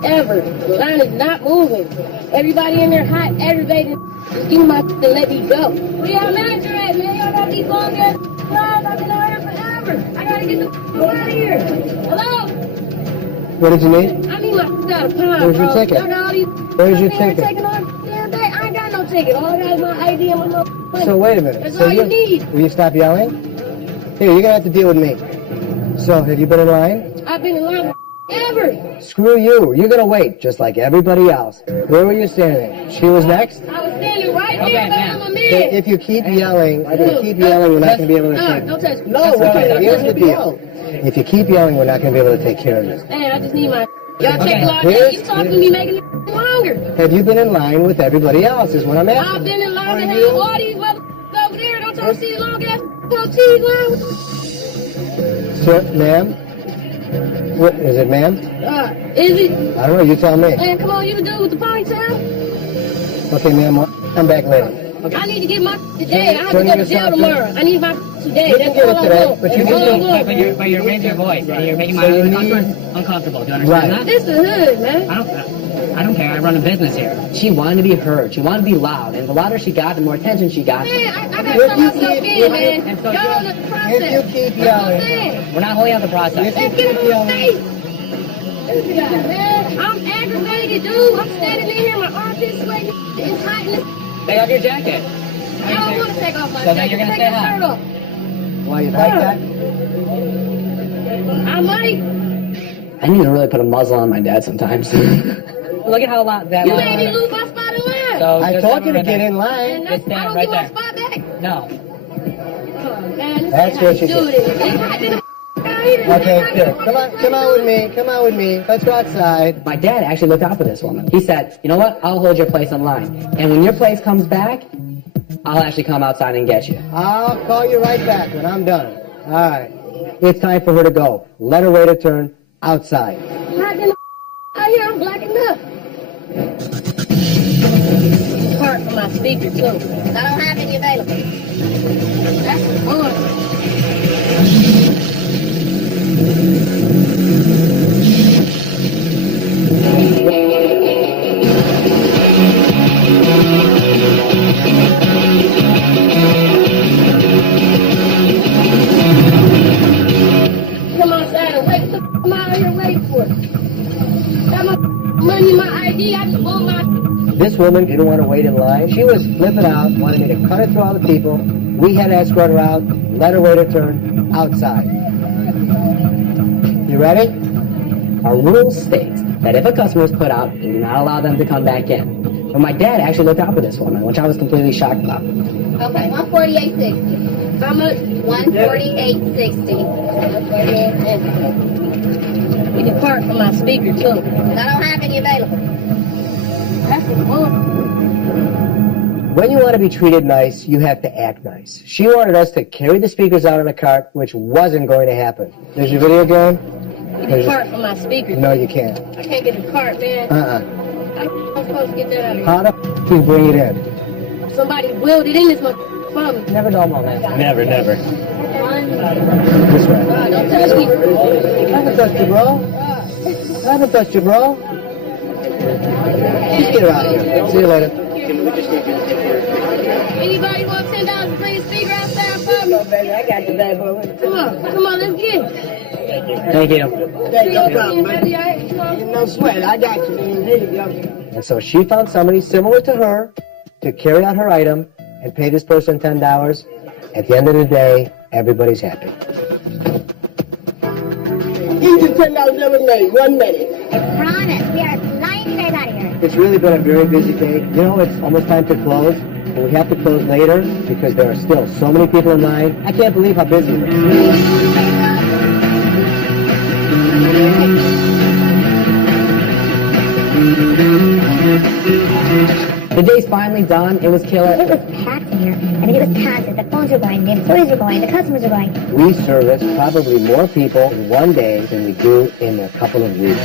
forever. The line is not moving. Everybody in there hot, aggravated. Just give me my and let me go. Where y'all manager at, man? Y'all gotta keep going there. I've been out here forever. I gotta get the out of here. Hello? What did you need? I need my out of pound, Where's your bro. ticket? Y'all got all these Where's your out there ticket? taking all damn day. I ain't got no ticket. All I got is my ID and my little money. So wait a minute. That's So all you need. Will you stop yelling? Here, you're gonna have to deal with me. So have you been in line? I've been in line forever. Screw you. You're gonna wait, just like everybody else. Where were you standing? She was next? I was standing right Okay, there, but now. I'm a Okay, man. if you keep yelling, we're not gonna be able to take. Don't touch me. No, here's the deal. If you keep yelling, we're not gonna be able to take care of this. Man, I just need my. Y'all Okay, take a lot of here's- that. You talking to me making it longer. Have you been in line with everybody else? Is what I'm asking. I've been in line to Are have you? all these motherfuckers over there. Don't y'all see the long ass cheese line? Sir, ma'am? What, is it ma'am? Is it? I don't know, you tell me. Man, come on, you the dude with the ponytail? Okay, ma'am, come back later. I need to get my today. I have to Turning go to yourself jail in. tomorrow. I need my today. You can That's get all it I today, want. but you That's can all I get- want. But you're raising your voice, and you're making my So you uncomfortable. Do you understand Right. that? This is hood, man. I don't care. I run a business here. She wanted to be heard. She wanted to be loud. And the louder she got, the more attention she got. Man, I got If to you show myself keep- in, man. and so Y'all on the process. If you keep That's what I'm yelling. saying. We're not holding out the process. If you Let's keep get him on yelling. stage. This guy, man. I'm aggravated, dude. I'm standing in here, my armpits sweating. It's hot in this. Take off your jacket. I don't want to take off my So now jacket. you're gonna Take stay my hot. shirt off. Why you like that? I might. I need to really put a muzzle on my dad sometimes. Look at how loud that You line made me is. lose my spot in line. So I just told stand you to right get there. in line. And Just that's, I stand don't right get my there. spot back. No. Oh, man, this That's ain't what how you do do. this. It's hot in the out here. Okay, here. Come on with me. Come on with me. Let's go outside. My dad actually looked out for this woman. He said, you know what? I'll hold your place in line. And when your place comes back, I'll actually come outside and get you. I'll call you right back when I'm done. All right. It's time for her to go. Let her wait a turn outside. Hot in the out here. I'm blacking up. Part for my speaker too. I don't have any available. That's fun. Come outside and wait. What the f- am I out here waiting for? Got my money, my ID. I just want my. This woman didn't want to wait in line. She was flipping out, wanted me to cut her through all the people. We had to escort her out, let her wait a turn outside. You ready? Our rule states that if a customer is put out, do not allow them to come back in. But my dad actually looked out for this woman, which I was completely shocked about. Okay, 148.60. How much? 148.60. You can park for my speaker too. I don't have any available. That's fun. When you want to be treated nice, you have to act nice. She wanted us to carry the speakers out in a cart, which wasn't going to happen. There's your video game. You can park for my speaker. No, you can't. I can't get the cart, man. I'm supposed to get that out of here. How the f*** you bring it in? Somebody willed it in this motherfucker for me. Never know about that. Never, never. This way. Don't touch me. I haven't touched you, bro. I haven't touched you, bro. Just get her out of here. See you later. Anybody want $10 to bring a speaker outside for me? I got the bad boy. Come on, let's get it. Thank you. No sweat, I got you. Here you go. And so she found somebody similar to her to carry out her item and pay this person $10. At the end of the day, everybody's happy. Easy $10 never made. 1 minute. I promise. We are flying you guys out of here. It's really been a very busy day. You know, it's almost time to close, and we have to close later because there are still so many people in line. I can't believe how busy it is. The day's finally done. It was killer. It was packed in here. I mean, it was constant. The phones were going, the employees were going, the customers were going. We service probably more people in one day than we do in a couple of weeks.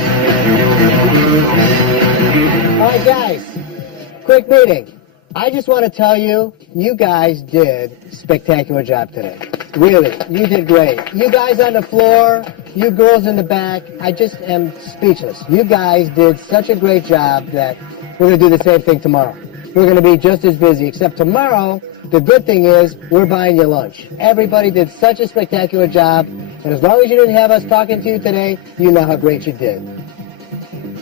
All right, guys, quick meeting. I just want to tell you, you guys did a spectacular job today. Really, you did great. You guys on the floor, you girls in the back, I just am speechless. You guys did such a great job that we're going to do the same thing tomorrow. We're going to be just as busy, except tomorrow, the good thing is we're buying you lunch. Everybody did such a spectacular job, and as long as you didn't have us talking to you today, you know how great you did.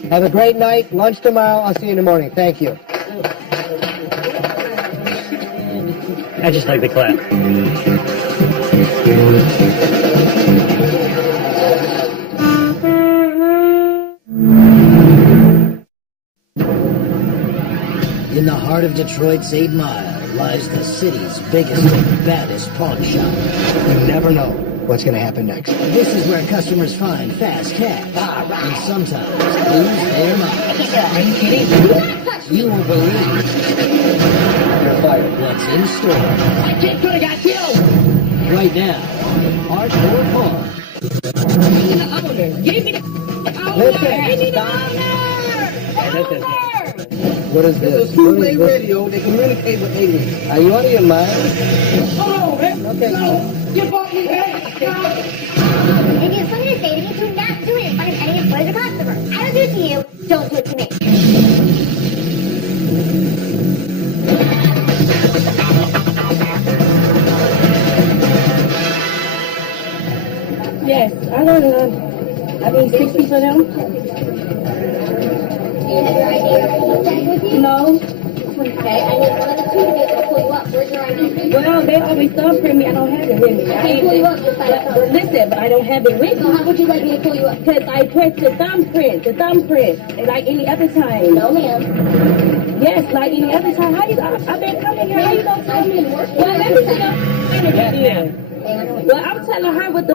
Have a great night. Lunch tomorrow. I'll see you in the morning. Thank you. I just like the clap. In the heart of Detroit's 8 Mile lies the city's biggest and baddest pawn shop. You never know what's going to happen next. This is where customers find fast cash and sometimes lose their minds. Are you kidding? You won't believe what's in store. My kid could have got killed. Right now, Hardcore Pawn. Give me the owner. Give me the owner. Give me the owner. What is It's this? a two-way radio. They communicate with aliens. Are you out of your mind? Hold on, man. Okay. No, you bought me, man. If you have something to say to me, do not do it in front of any employees or customers. I don't do it to you, don't do it to me. Yes, I don't know. I mean, 60 for them. Do you have your ID with you? No. Okay, I need one of the two to be able to pull you up. Where's your ID? Well, they always thumbprint me. I don't have it with me. I can pull you up just by the But phone. listen, but I don't have it with So me. how would you like me to pull you up? Because I press the thumbprint, like any other time. No, ma'am. Yes, like any other time. How you? I've been coming here. How you don't tell me? Well, let me tell you. Well, I'm telling her what the.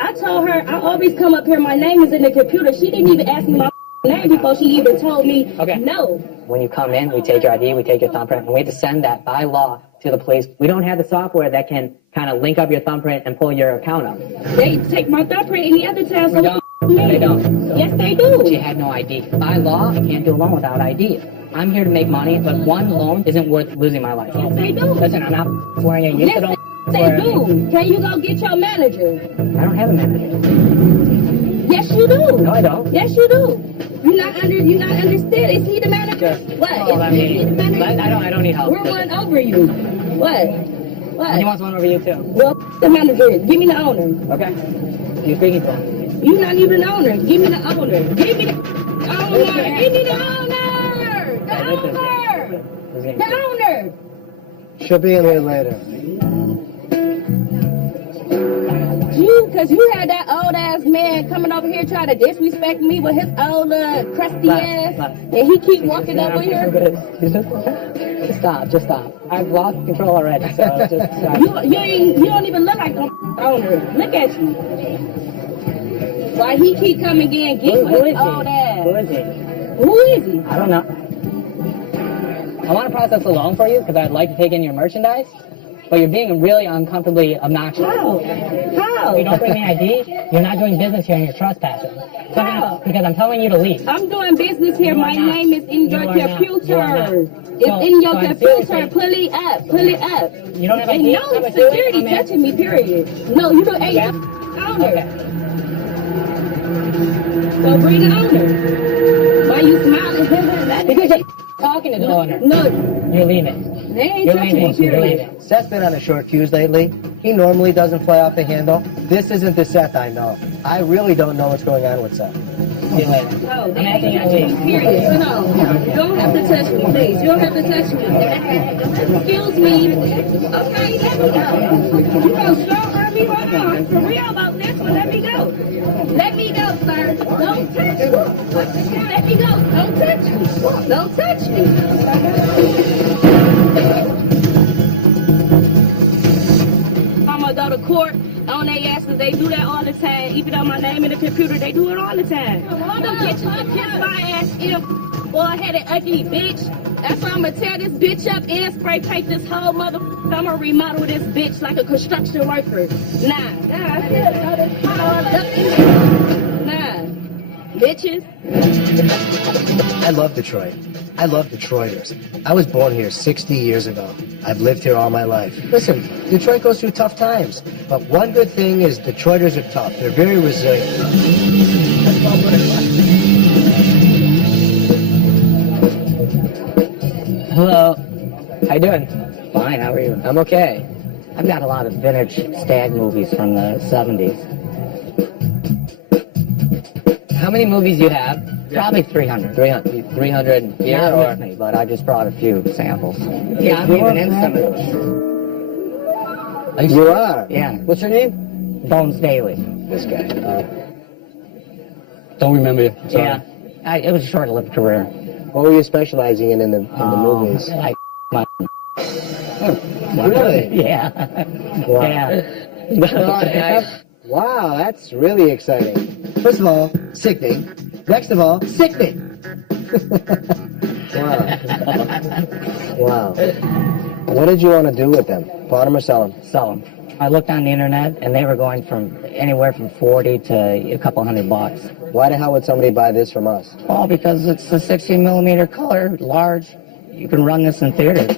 I told her I always come up here. My name is in the computer. She didn't even ask me my name before she even told me no. When you come in, we take your ID, we take your thumbprint, and we have to send that by law to the police. We don't have the software that can kind of link up your thumbprint and pull your account up. They take my thumbprint any other time. So They don't. So yes, they do. She had no ID. By law, I can't do a loan without ID. I'm here to make money, but one loan isn't worth losing my life. Yes, they do. Listen, I'm not swearing at you. Yes, they do. Can you go get your manager? I don't have a manager. Yes, you do. No, I don't. Yes, you do. You're not understood. Is he the manager? What? Oh, Is he the manager? I don't need help. We're one over you. What? What? He wants one over you too. Well, the manager is. Give me the owner. Okay. You're speaking to him. You're not even the owner. Give me the owner. Give me the owner. Give me the owner. The owner. The owner. She'll be in here later. Because you had that old ass man coming over here trying to disrespect me with his old crusty ass, and he keep walking over here. Just stop. I've lost control already. So just stop. You don't even look like the owner. Look at you. Why he keep coming in, get with his old ass? Who is he? Who is he? I don't know. I want to process a loan for you because I'd like to take in your merchandise, but you're being really uncomfortably obnoxious. How? How? You don't bring me ID, you're not doing business here and you're trespassing. So How? Because I'm telling you to leave. I'm doing business here. My name is in your computer. It's So- in your so I'm computer. seriously- Pull it up. Pull it up. You don't have And ID? no I'm a security serious- touching me, period. No, you don't. Hey, Yeah? owner. Okay. So bring the owner. Why you smiling? Because you're talking to the owner. No, You're leaving. they ain't You're touching me, leaving. You're period. leaving. Seth's been on a short fuse lately. He normally doesn't fly off the handle. This isn't the Seth I know. I really don't know what's going on with Seth. See you later. No, they I'm ain't asking you to touching me, leave. period. No, you don't have to touch me, please. You don't have to touch me. Excuse me. Okay, let me go. You gonna strong arm me? Hold on. For real about this one, let me go. Let me go, sir. Don't touch me. Let me go. Don't touch me. Don't touch me. I'm gonna go to court. on their asses. They do that all the time. Even though my name in the computer, they do it all the time. All them bitches that kiss my ass in a bald-headed ugly bitch. That's why I'm gonna tear this bitch up and spray paint this whole mother. I'm gonna remodel this bitch like a construction worker. Nah, bitches. I love Detroit. I love Detroiters. I was born here 60 years ago. I've lived here all my life. Listen, Detroit goes through tough times, but one good thing is Detroiters are tough. They're very resilient. Hello. How you doing? Fine, how are you? I'm okay. I've got a lot of vintage stag movies from the 70s. How many movies do you have? Probably 300. 300 here Not or? with Me, but I just brought a few samples. Yeah, I'm even in some of these. You are? Yeah. What's your name? Bones Daly. This guy. Don't remember you. Sorry. Yeah. It was a short-lived career. What were you specializing in the movies? Like my... Really? Yeah. Wow. Yeah. Wow, that's really exciting. First of all, sickening. Next of all, sickening. Wow. Wow. What did you want to do with them? Pawn them or sell them? Sell them. I looked on the internet, and they were going from anywhere from 40 to a couple $100. Why the hell would somebody buy this from us? Well, because it's a 16mm color, large. You can run this in theaters.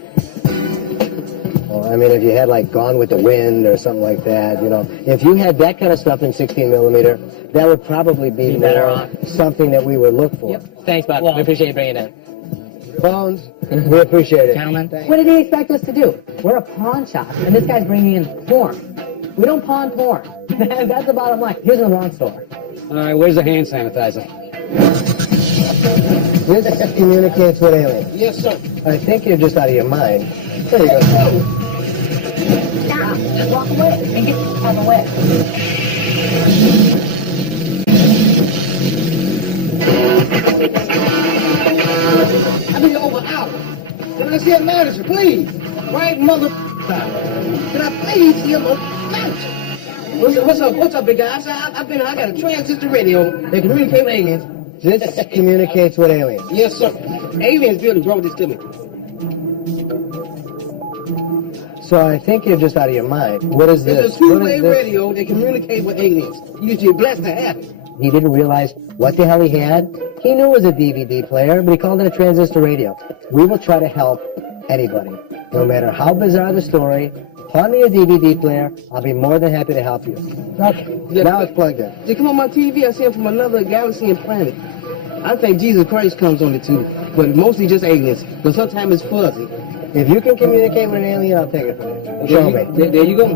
Well, I mean, if you had like Gone with the Wind or something like that, you know, if you had that kind of stuff in 16mm, that would probably be better more off. something that we would look for. Yep. Thanks, Bob. We appreciate you bringing it in. Bones, we appreciate it. Gentlemen. What did he expect us to do? We're a pawn shop, and this guy's bringing in porn. We don't pawn porn. That's the bottom line. Here's the wrong store. All right, where's the hand sanitizer? This communicates with aliens. Yes, sir. I think you're just out of your mind. There you go. Stop. Just walk away and get out of the way. I've been here over an hour. Can I see a manager, please? Right, mother. Can I please see a manager? What's up, big guy? I got a transistor radio that communicates with aliens. This communicates with aliens. Yes, sir. Aliens building brought this to me. So I think you're just out of your mind. What is this? It's a two-way radio that communicates with aliens. You're blessed to have it. He didn't realize what the hell he had. He knew it was a DVD player, but he called it a transistor radio. We will try to help anybody. No matter how bizarre the story, pawn me a DVD player. I'll be more than happy to help you. Okay, now it's plugged in. They come on my TV, I see him from another galaxy and planet. I think Jesus Christ comes on it too, but mostly just aliens, but sometimes it's fuzzy. If you can communicate with an alien, I'll take it from you. Show me. There you go.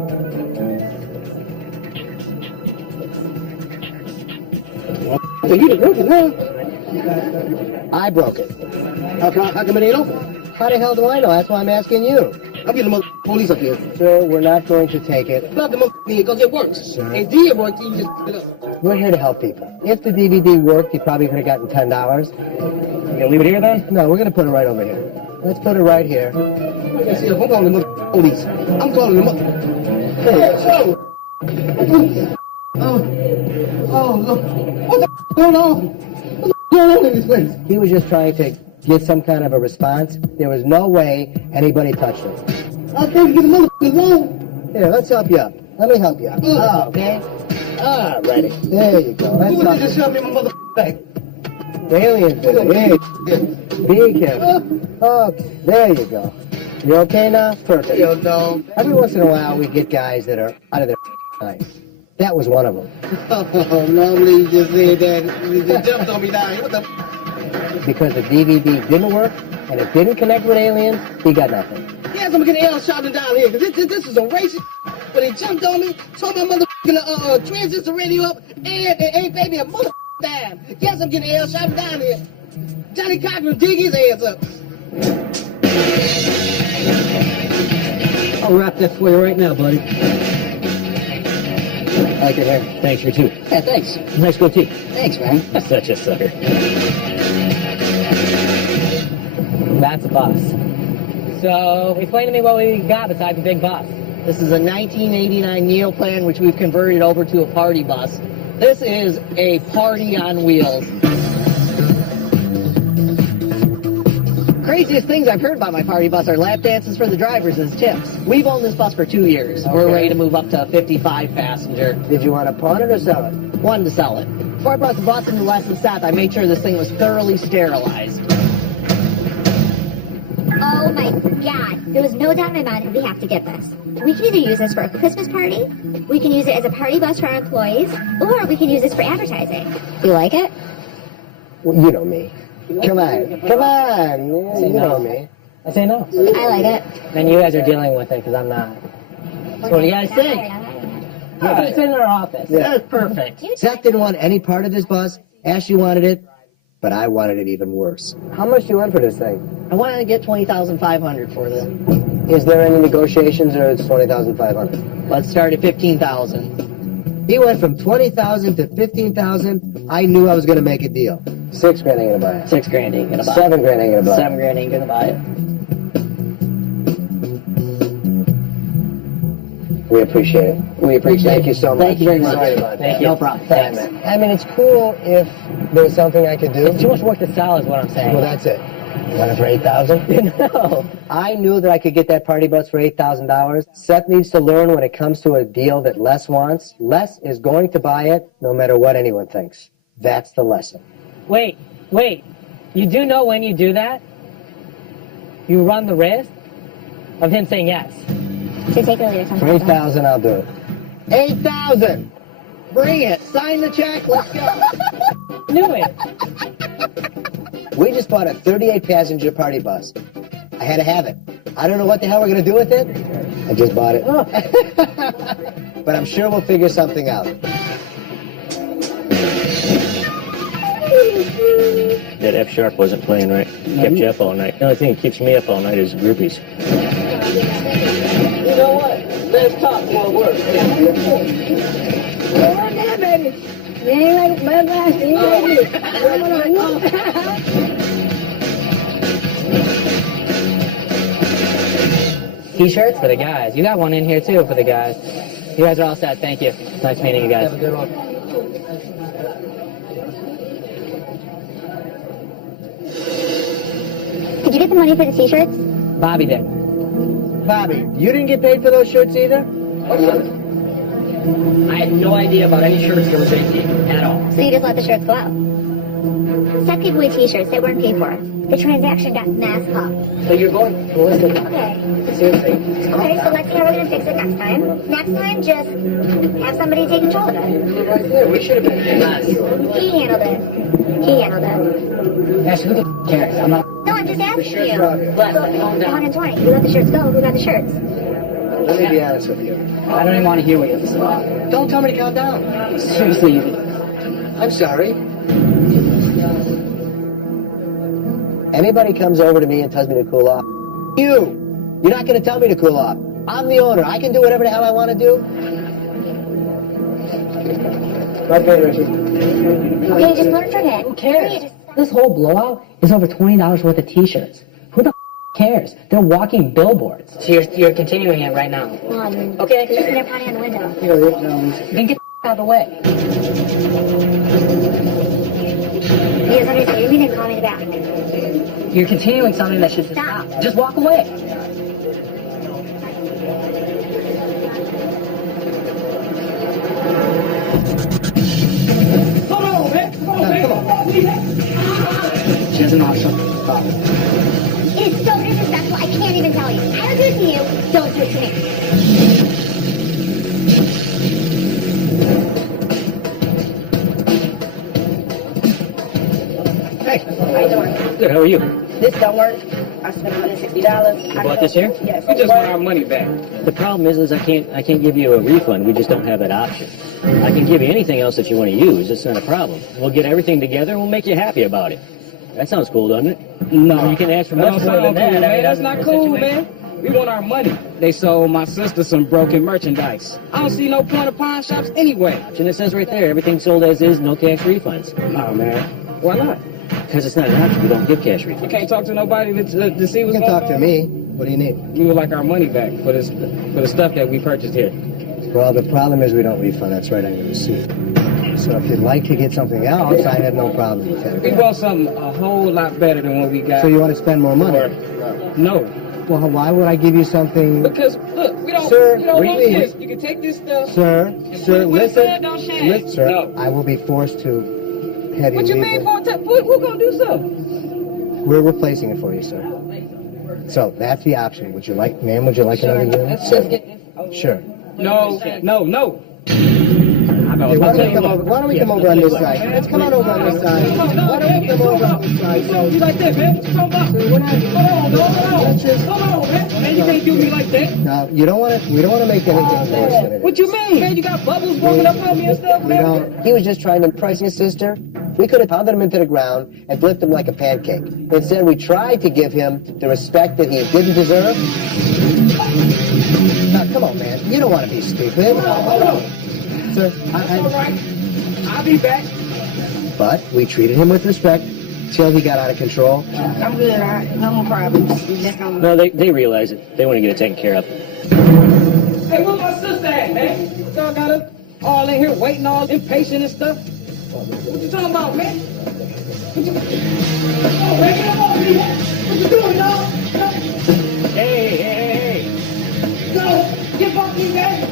So you broke it now. I broke it. How come it ain't open? How the hell do I know? That's why I'm asking you. I'm getting the police up here. Sir, we're not going to take it. Not the because it works. Sir. It did work, you just pick it up. We're here to help people. If the DVD worked, you probably could have gotten $10. You gonna leave it here then? No, we're gonna put it right over here. Let's put it right here. See, I'm calling the police. I'm calling them up. Oh, look. What the going on? What's going on in this place? He was just trying to get some kind of a response. There was no way anybody touched him. I can't get the motherfucking loan. Here, let's help you up. Let me help you up. Oh, okay? All righty. There you go. That's Who did just shove me in my motherfucking back? The aliens did it. Hey, be careful. Okay, there you go. You okay now? Perfect. Yo, no. Every once in a while, we get guys that are out of their mind. That was one of them. Oh, normally you just said that. You just jumped on me down here. What the Because the DVD didn't work, and it didn't connect with aliens, he got nothing. Yes, I'm getting L shouting down here. Cause this is a racist. But they jumped on me, tore my motherfucking transistor radio up, and they paid me a motherfucking dime. Yes, I'm getting L shouting down here. Johnny Cochran dig his ass up. I'll wrap that for you right now, buddy. Like it here. Thanks, you too. Yeah, thanks. Nice goatee. Thanks, man. Such a sucker. That's a boss. So, explain to me what we got besides the big boss. This is a 1989 Neoplan, which we've converted over to a party bus. This is a party on wheels. Craziest things I've heard about my party bus are lap dances for the drivers as tips. We've owned this bus for 2 years. Okay. We're ready to move up to a 55 passenger. Did you want to pawn it or sell it? Wanted to sell it. Before I brought the bus into lesson stop, I made sure this thing was thoroughly sterilized. Oh my God. There was no doubt in my mind that we have to get this. We can either use this for a Christmas party, we can use it as a party bus for our employees, or we can use this for advertising. You like it? Well, you know me. Come on. Come on. You know me. I say no. I like it. Then you guys are dealing with it because I'm not. So what do you guys think? It's in our office. Yeah. That's perfect. Zach didn't want any part of this bus. Ashley wanted it, but I wanted it even worse. How much do you want for this thing? I wanted to get $20,500 for this. Is there any negotiations, or it's $20,500? Let's start at $15,000. He went from $20,000 to $15,000. I knew I was going to make a deal. $6 grand ain't gonna buy it. $6 grand ain't gonna buy it. $7 grand ain't gonna buy it. $7 grand ain't gonna buy it. We appreciate it. We appreciate it. Thank you so much. Thank you very much. Sorry about Thank that. you. No problem. Thanks. I mean, it's cool if there's something I could do. It's too much work to sell is what I'm saying. Well, that's it. You want it for $8,000? No. I knew that I could get that party bus for $8,000. Seth needs to learn when it comes to a deal that Les wants, Les is going to buy it no matter what anyone thinks. That's the lesson. Wait. You do know when you do that, you run the risk of him saying yes. So take earlier For $8,000, I'll do it. $8,000. Bring it. Sign the check. Let's go. Knew it. We just bought a 38-passenger party bus. I had to have it. I don't know what the hell we're going to do with it. I just bought it. But I'm sure we'll figure something out. That F sharp wasn't playing right. Kept you up all night. The only thing that keeps me up all night is groupies. You know what? Let's talk more work. T-shirts for the guys. You got one in here too for the guys. You guys are all set. Thank you. Nice meeting you guys. Have a good one. Did you get the money for the t-shirts? Bobby did. Bobby, you didn't get paid for those shirts either? I had no idea about any shirts that were safety at all. So you just let the shirts go out? Seth gave away t-shirts that weren't paid for. The transaction got messed up. So you're going ballistic. Okay. Seriously. Okay, so let's see how we're going to fix it next time. Next time, just have somebody take control of it. Right there. We should have been in last. He handled it. He handled it. Actually, who the cares? I'm not. No, I'm just asking shirts you. are on. Calm down. 120. Who let the shirts go? Who got the shirts? Let me be honest with you. I don't even want to hear what you have to say. Don't tell me to calm down. Seriously, I'm sorry. Anybody comes over to me and tells me to cool off, you're not going to tell me to cool off. I'm the owner. I can do whatever the hell I want to do. Okay, Richard. Okay, just let her forget. Who cares? This whole blowout is over $20 worth of T-shirts. Who the cares? They're walking billboards. So you're continuing it right now. Okay. They're sitting there pounding on the window. Then get out of the way. Because somebody said, you didn't call me back. You're continuing something that should stop. Just walk away. Come on, man. Come on, man. She doesn't know something. It is so disrespectful, I can't even tell you. I don't do it to you, don't do it to me. Hey, how you doing? Good, how are you? This don't work. I spent $160. You bought this here? Yes. We just want our money back. The problem is I can't give you a refund. We just don't have that option. I can give you anything else that you want to use. It's not a problem. We'll get everything together and we'll make you happy about it. That sounds cool, doesn't it? No. You can ask for That much don't more sound than cool, that. man. That's not cool, man. We want our money. They sold my sister some broken merchandise. I don't see no point of pawn shops anyway. And it says right there, everything sold as is, no cash refunds. Oh, man. Why not? Because it's not an option. We don't give cash You refunds. can't talk to nobody to see You what's can going talk on. to me. What do you need? We would like our money back for the stuff that we purchased here. Well, the problem is we don't refund. That's right on your receipt. So if you'd like to get something else, I have no problem with that. We bought something a whole lot better than what we got. So you want to spend more money? No. Well, why would I give you something? Because, look, we don't want this. You can take this stuff. Sir, listen. Listen, sir, No. I will be forced to have you What you leave mean it. we're going to do so? We're replacing it for you, sir. So that's the option. Would you like another unit? Sure. No. Hey, why don't we come over on this side? Let's come on over on this side. Why don't we come over on this side? So, You like that, man? Hold on, man. You can't do me like that. no, we don't want to make anything worse than it is. What you mean? Man, you got bubbles blowing up on me and stuff, We man. don't. He was just trying to impress his sister. We could have pounded him into the ground and flipped him like a pancake. Instead, we tried to give him the respect that he didn't deserve. Now, come on, man. You don't want to be stupid. Sir, All right. I'll be back. But we treated him with respect till he got out of control. I'm good, all right? No more problems. No, they realize it. They want to get it taken care of. Hey, where's my sister at, man? Y'all got us all in here waiting, all impatient and stuff. What you talking about, man? What you... Oh, man, get up on me. What you doing, dog? Hey. No, get off me, man.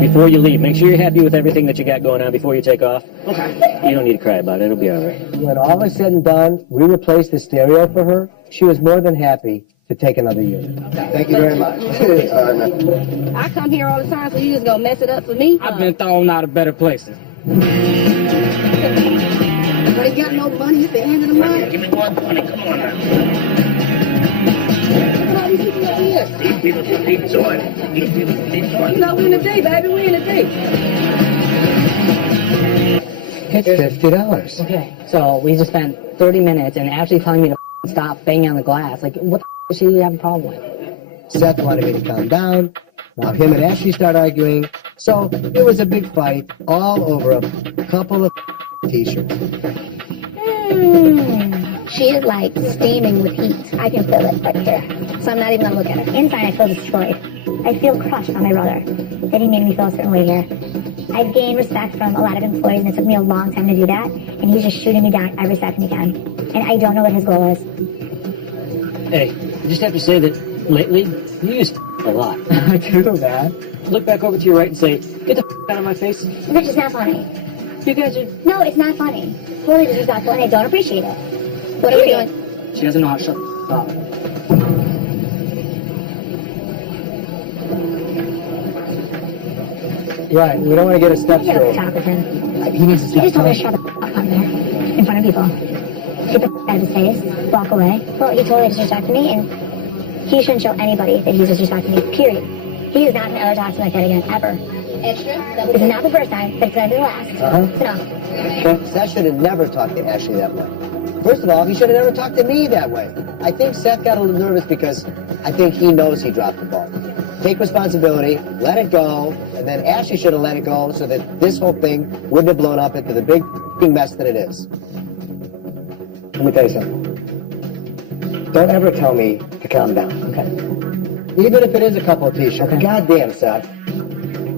Before you leave, make sure you're happy with everything that you got going on before you take off. Okay. You don't need to cry about it. It'll be all right. When all is said and done, we replaced the stereo for her. She was more than happy to take another unit. Thank you very much. I come here all the time, so you just gonna mess it up for me? I've been thrown out of better places. They got no money. You been handing them money. Give me 120. Come on now. Look at all these people up here. These people need joy. These people need joy. You know, we in the day, baby. We in the day. It's $50. Okay, so we just spent 30 minutes and Ashley telling me to stop banging on the glass. Like, what the does she have a problem with? Seth wanted me to calm down. Now him and Ashley start arguing. So it was a big fight all over a couple of t-shirts. She is like steaming with heat. I can feel it right here. So I'm not even gonna look at her. Inside, I feel destroyed. I feel crushed on my brother that he made me feel a certain way here. I've gained respect from a lot of employees, and it took me a long time to do that. And he's just shooting me down every second he can. And I don't know what his goal is. Hey, I just have to say that lately, you used a lot. I do that. Look back over to your right and say, get the out of my face. Rich, it's not funny. You guys are... No, it's not funny. Totally disrespectful, and I don't appreciate it. What are we doing? She doesn't know how to shut up. Right, we don't want to get a step Get stool. up top with him. He needs to You stop just told me to talking. shut the up on there in front of people. Get the out of his face, walk away. Well, he totally disrespected me, and he shouldn't show anybody that he's disrespecting me, period. He is not going to ever talk to me like that again, ever. Extra? This is not the first time, but it's going to be the last. It's enough. Seth should have never talked to Ashley that way. First of all, he should have never talked to me that way. I think Seth got a little nervous because I think he knows he dropped the ball. Take responsibility, let it go, and then Ashley should have let it go so that this whole thing wouldn't have blown up into the big mess that it is. Let me tell you something. Don't ever tell me to calm down, okay? Even if it is a couple of t-shirts. Okay. Goddamn, Seth.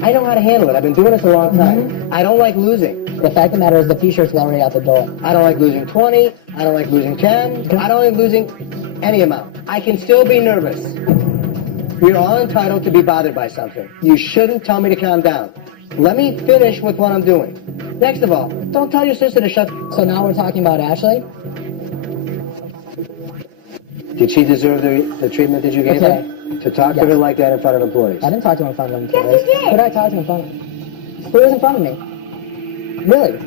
I know how to handle it. I've been doing this a long time. I don't like losing. The fact of the matter is the t-shirt's already out the door. I don't like losing 20. I don't like losing 10. I don't like losing any amount. I can still be nervous. We're all entitled to be bothered by something. You shouldn't tell me to calm down. Let me finish with what I'm doing. Next of all, don't tell your sister to shut. So now we're talking about Ashley? Did she deserve the treatment that you gave her? To talk to her like that in front of employees? I didn't talk to her in front of employees. Yes, you did. Who did I talk to in front of? Who was in front of me? Really?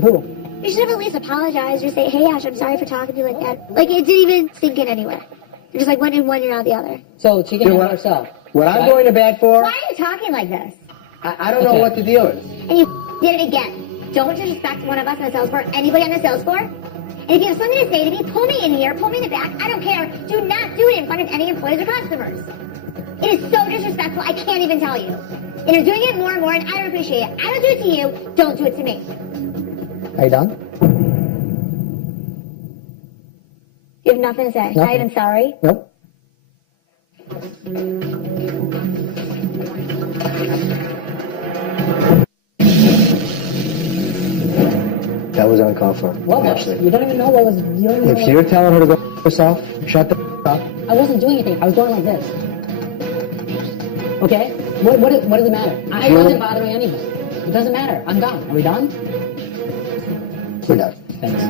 Who? You should have at least apologized or say, hey, Ash, I'm sorry for talking to you like that. Like, it didn't even sink in anywhere. You're just like one in one, you're out the other. So she can handle herself. What I'm going to bat for, Why are you talking like this? I don't know what the deal is. And you did it again. Don't disrespect one of us on the sales floor, anybody on the sales floor. And if you have something to say to me, pull me in here, pull me in the back. I don't care. Do not do it in front of any employees or customers. It is so disrespectful, I can't even tell you. And you're doing it more and more, and I don't appreciate it. I don't do it to you, don't do it to me. Are you done? You have nothing to say. Not even sorry. Nope. That was uncalled for. What was? Actually. You don't even know what was. You don't even If know you're telling her to go herself, shut the up. I wasn't doing anything. I was going like this. Okay? What does it matter? I wasn't bothering anybody. It doesn't matter. I'm done. Are we done? We're done. Thanks.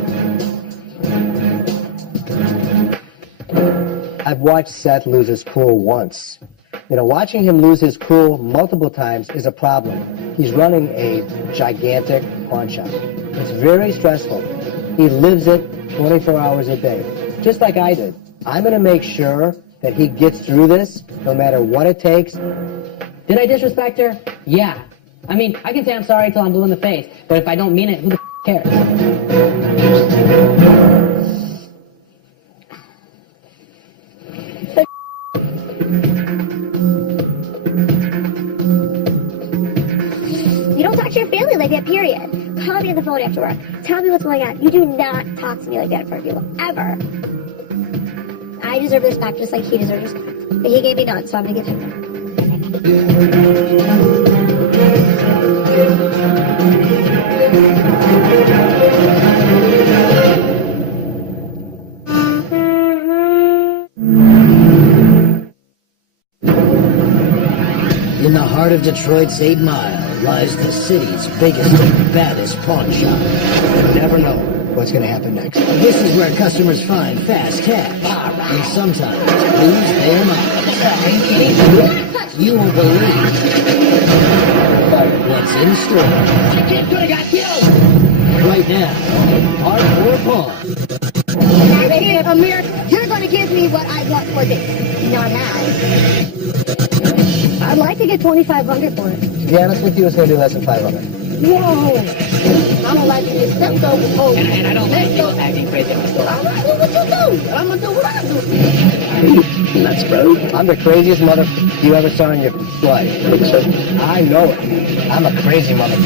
I've watched Seth lose his cool once. You know, watching him lose his cool multiple times is a problem. He's running a gigantic pawn shop. It's very stressful. He lives it 24 hours a day, just like I did. I'm going to make sure that he gets through this, no matter what it takes. Did I disrespect her? Yeah. I mean, I can say I'm sorry till I'm blue in the face, but if I don't mean it, who the cares? You don't talk to your family like that, period. Call me on the phone after work. Tell me what's going on. You do not talk to me like that in front of people, ever. I deserve respect just like he deserves respect. But he gave me none, so I'm going to give him none. In the heart of Detroit's 8 Mile lies the city's biggest and baddest pawn shop. You never know what's going to happen next. This is where customers find fast cash and sometimes lose their minds. You won't believe what's in store. Right now, Hardcore Pawn. America, you're going to give me what I want for this. No, I'm not. I'd like to get $2,500 for it. To be honest with you, it's going to be less than 500. Whoa. I don't like it. Let's go. Oh, And I don't like people acting crazy on the floor. all right, well, what you do? I'm going to do what I do. Nuts, bro. I'm the craziest mother you ever saw in your life. I know it. I'm a crazy mother.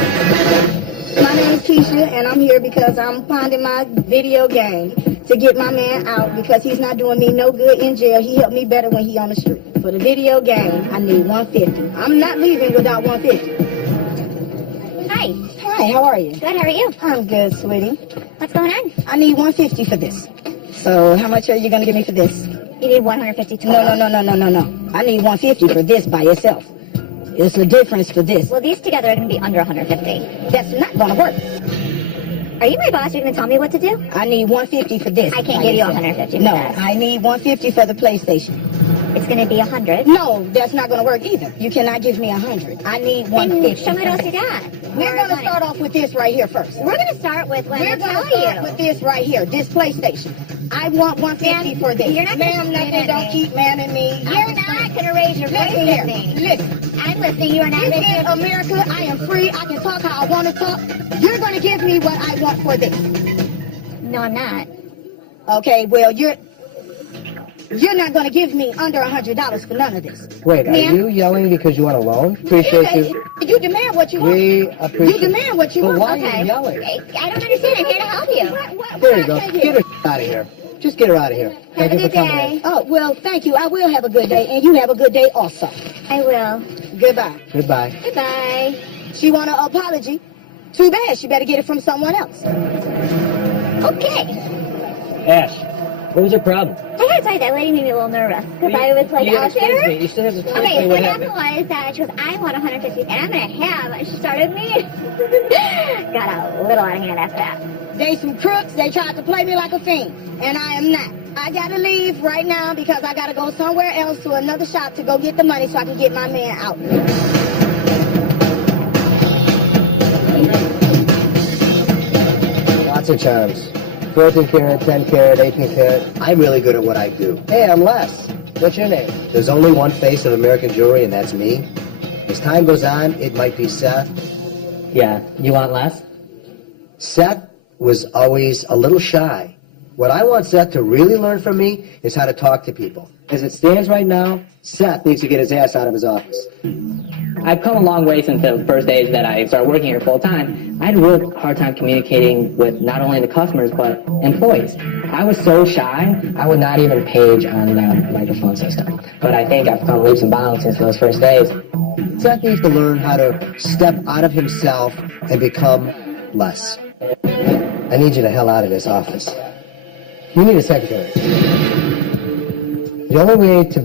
My name is Keisha, and I'm here because I'm finding my video game to get my man out because he's not doing me no good in jail. He helped me better when he on the street. For the video game, I need $150. I'm not leaving without $150. Hi. Hi, how are you? Good, how are you? I'm good, sweetie. What's going on? I need $150 for this. So how much are you going to give me for this? You need $150 total. No. I need $150 for this by itself. It's a difference for this. Well, these together are going to be under $150. That's not going to work. Are you my boss? You're going to tell me what to do? I need $150 for this. I can't give you $150 for No, this. I need $150 for the PlayStation. It's going to be $100. No, that's not going to work either. You cannot give me $100. I need $150. Show me what else you got. We're going to start off with this right here first. We're going to start with when We're I going tell to start you. with this right here, this PlayStation. I want $150 for this. You're not gonna Ma'am, scream nothing, at don't me. keep ma'aming me. You're not going to raise your voice Listen at here. me. Listen. I'm listening. You are not This listening. is America. I am free. I can talk how I want to talk. You're going to give me what I want for this. No, I'm not. Okay, well, you're not going to give me under $100 for none of this. Wait, are Ma'am? you yelling because you want a loan? Appreciate you. You demand what you want. We appreciate You demand what you But want. why Okay. are you yelling? I don't understand. I'm here to help you. There you go. Get her out of here. Just get her out of here. Have Thank a you for good coming day. in. Oh, well, thank you. I will have a good day, and you have a good day also. I will. Goodbye. Goodbye. Goodbye. She want an apology. Too bad. She better get it from someone else. Okay. Ash, what was your problem? I gotta tell you, that lady made me a little nervous because I was like, You I'll explain to her. me. You still have to explain Okay, to so me what what happened was that she goes, I want 150 and I'm gonna have. She started me. Got a little out of hand after that. They some crooks. They tried to play me like a fiend, and I am not. I gotta leave right now because I gotta go somewhere else to another shop to go get the money so I can get my man out. Lots of charms. 14 karat, 10 karat, 18 karat. I'm really good at what I do. Hey, I'm Les. What's your name? There's only one face of American jewelry, and that's me. As time goes on, it might be Seth. Yeah, you want less? Seth was always a little shy What I want Seth to really learn from me is how to talk to people. As it stands right now, Seth needs to get his ass out of his office. I've come a long way since the first days that I started working here full time. I had a real hard time communicating with not only the customers, but employees. I was so shy, I would not even page on the microphone system. But I think I've come leaps and bounds since those first days. Seth needs to learn how to step out of himself and become less. I need you the hell out of this office. You need a secretary. The only way to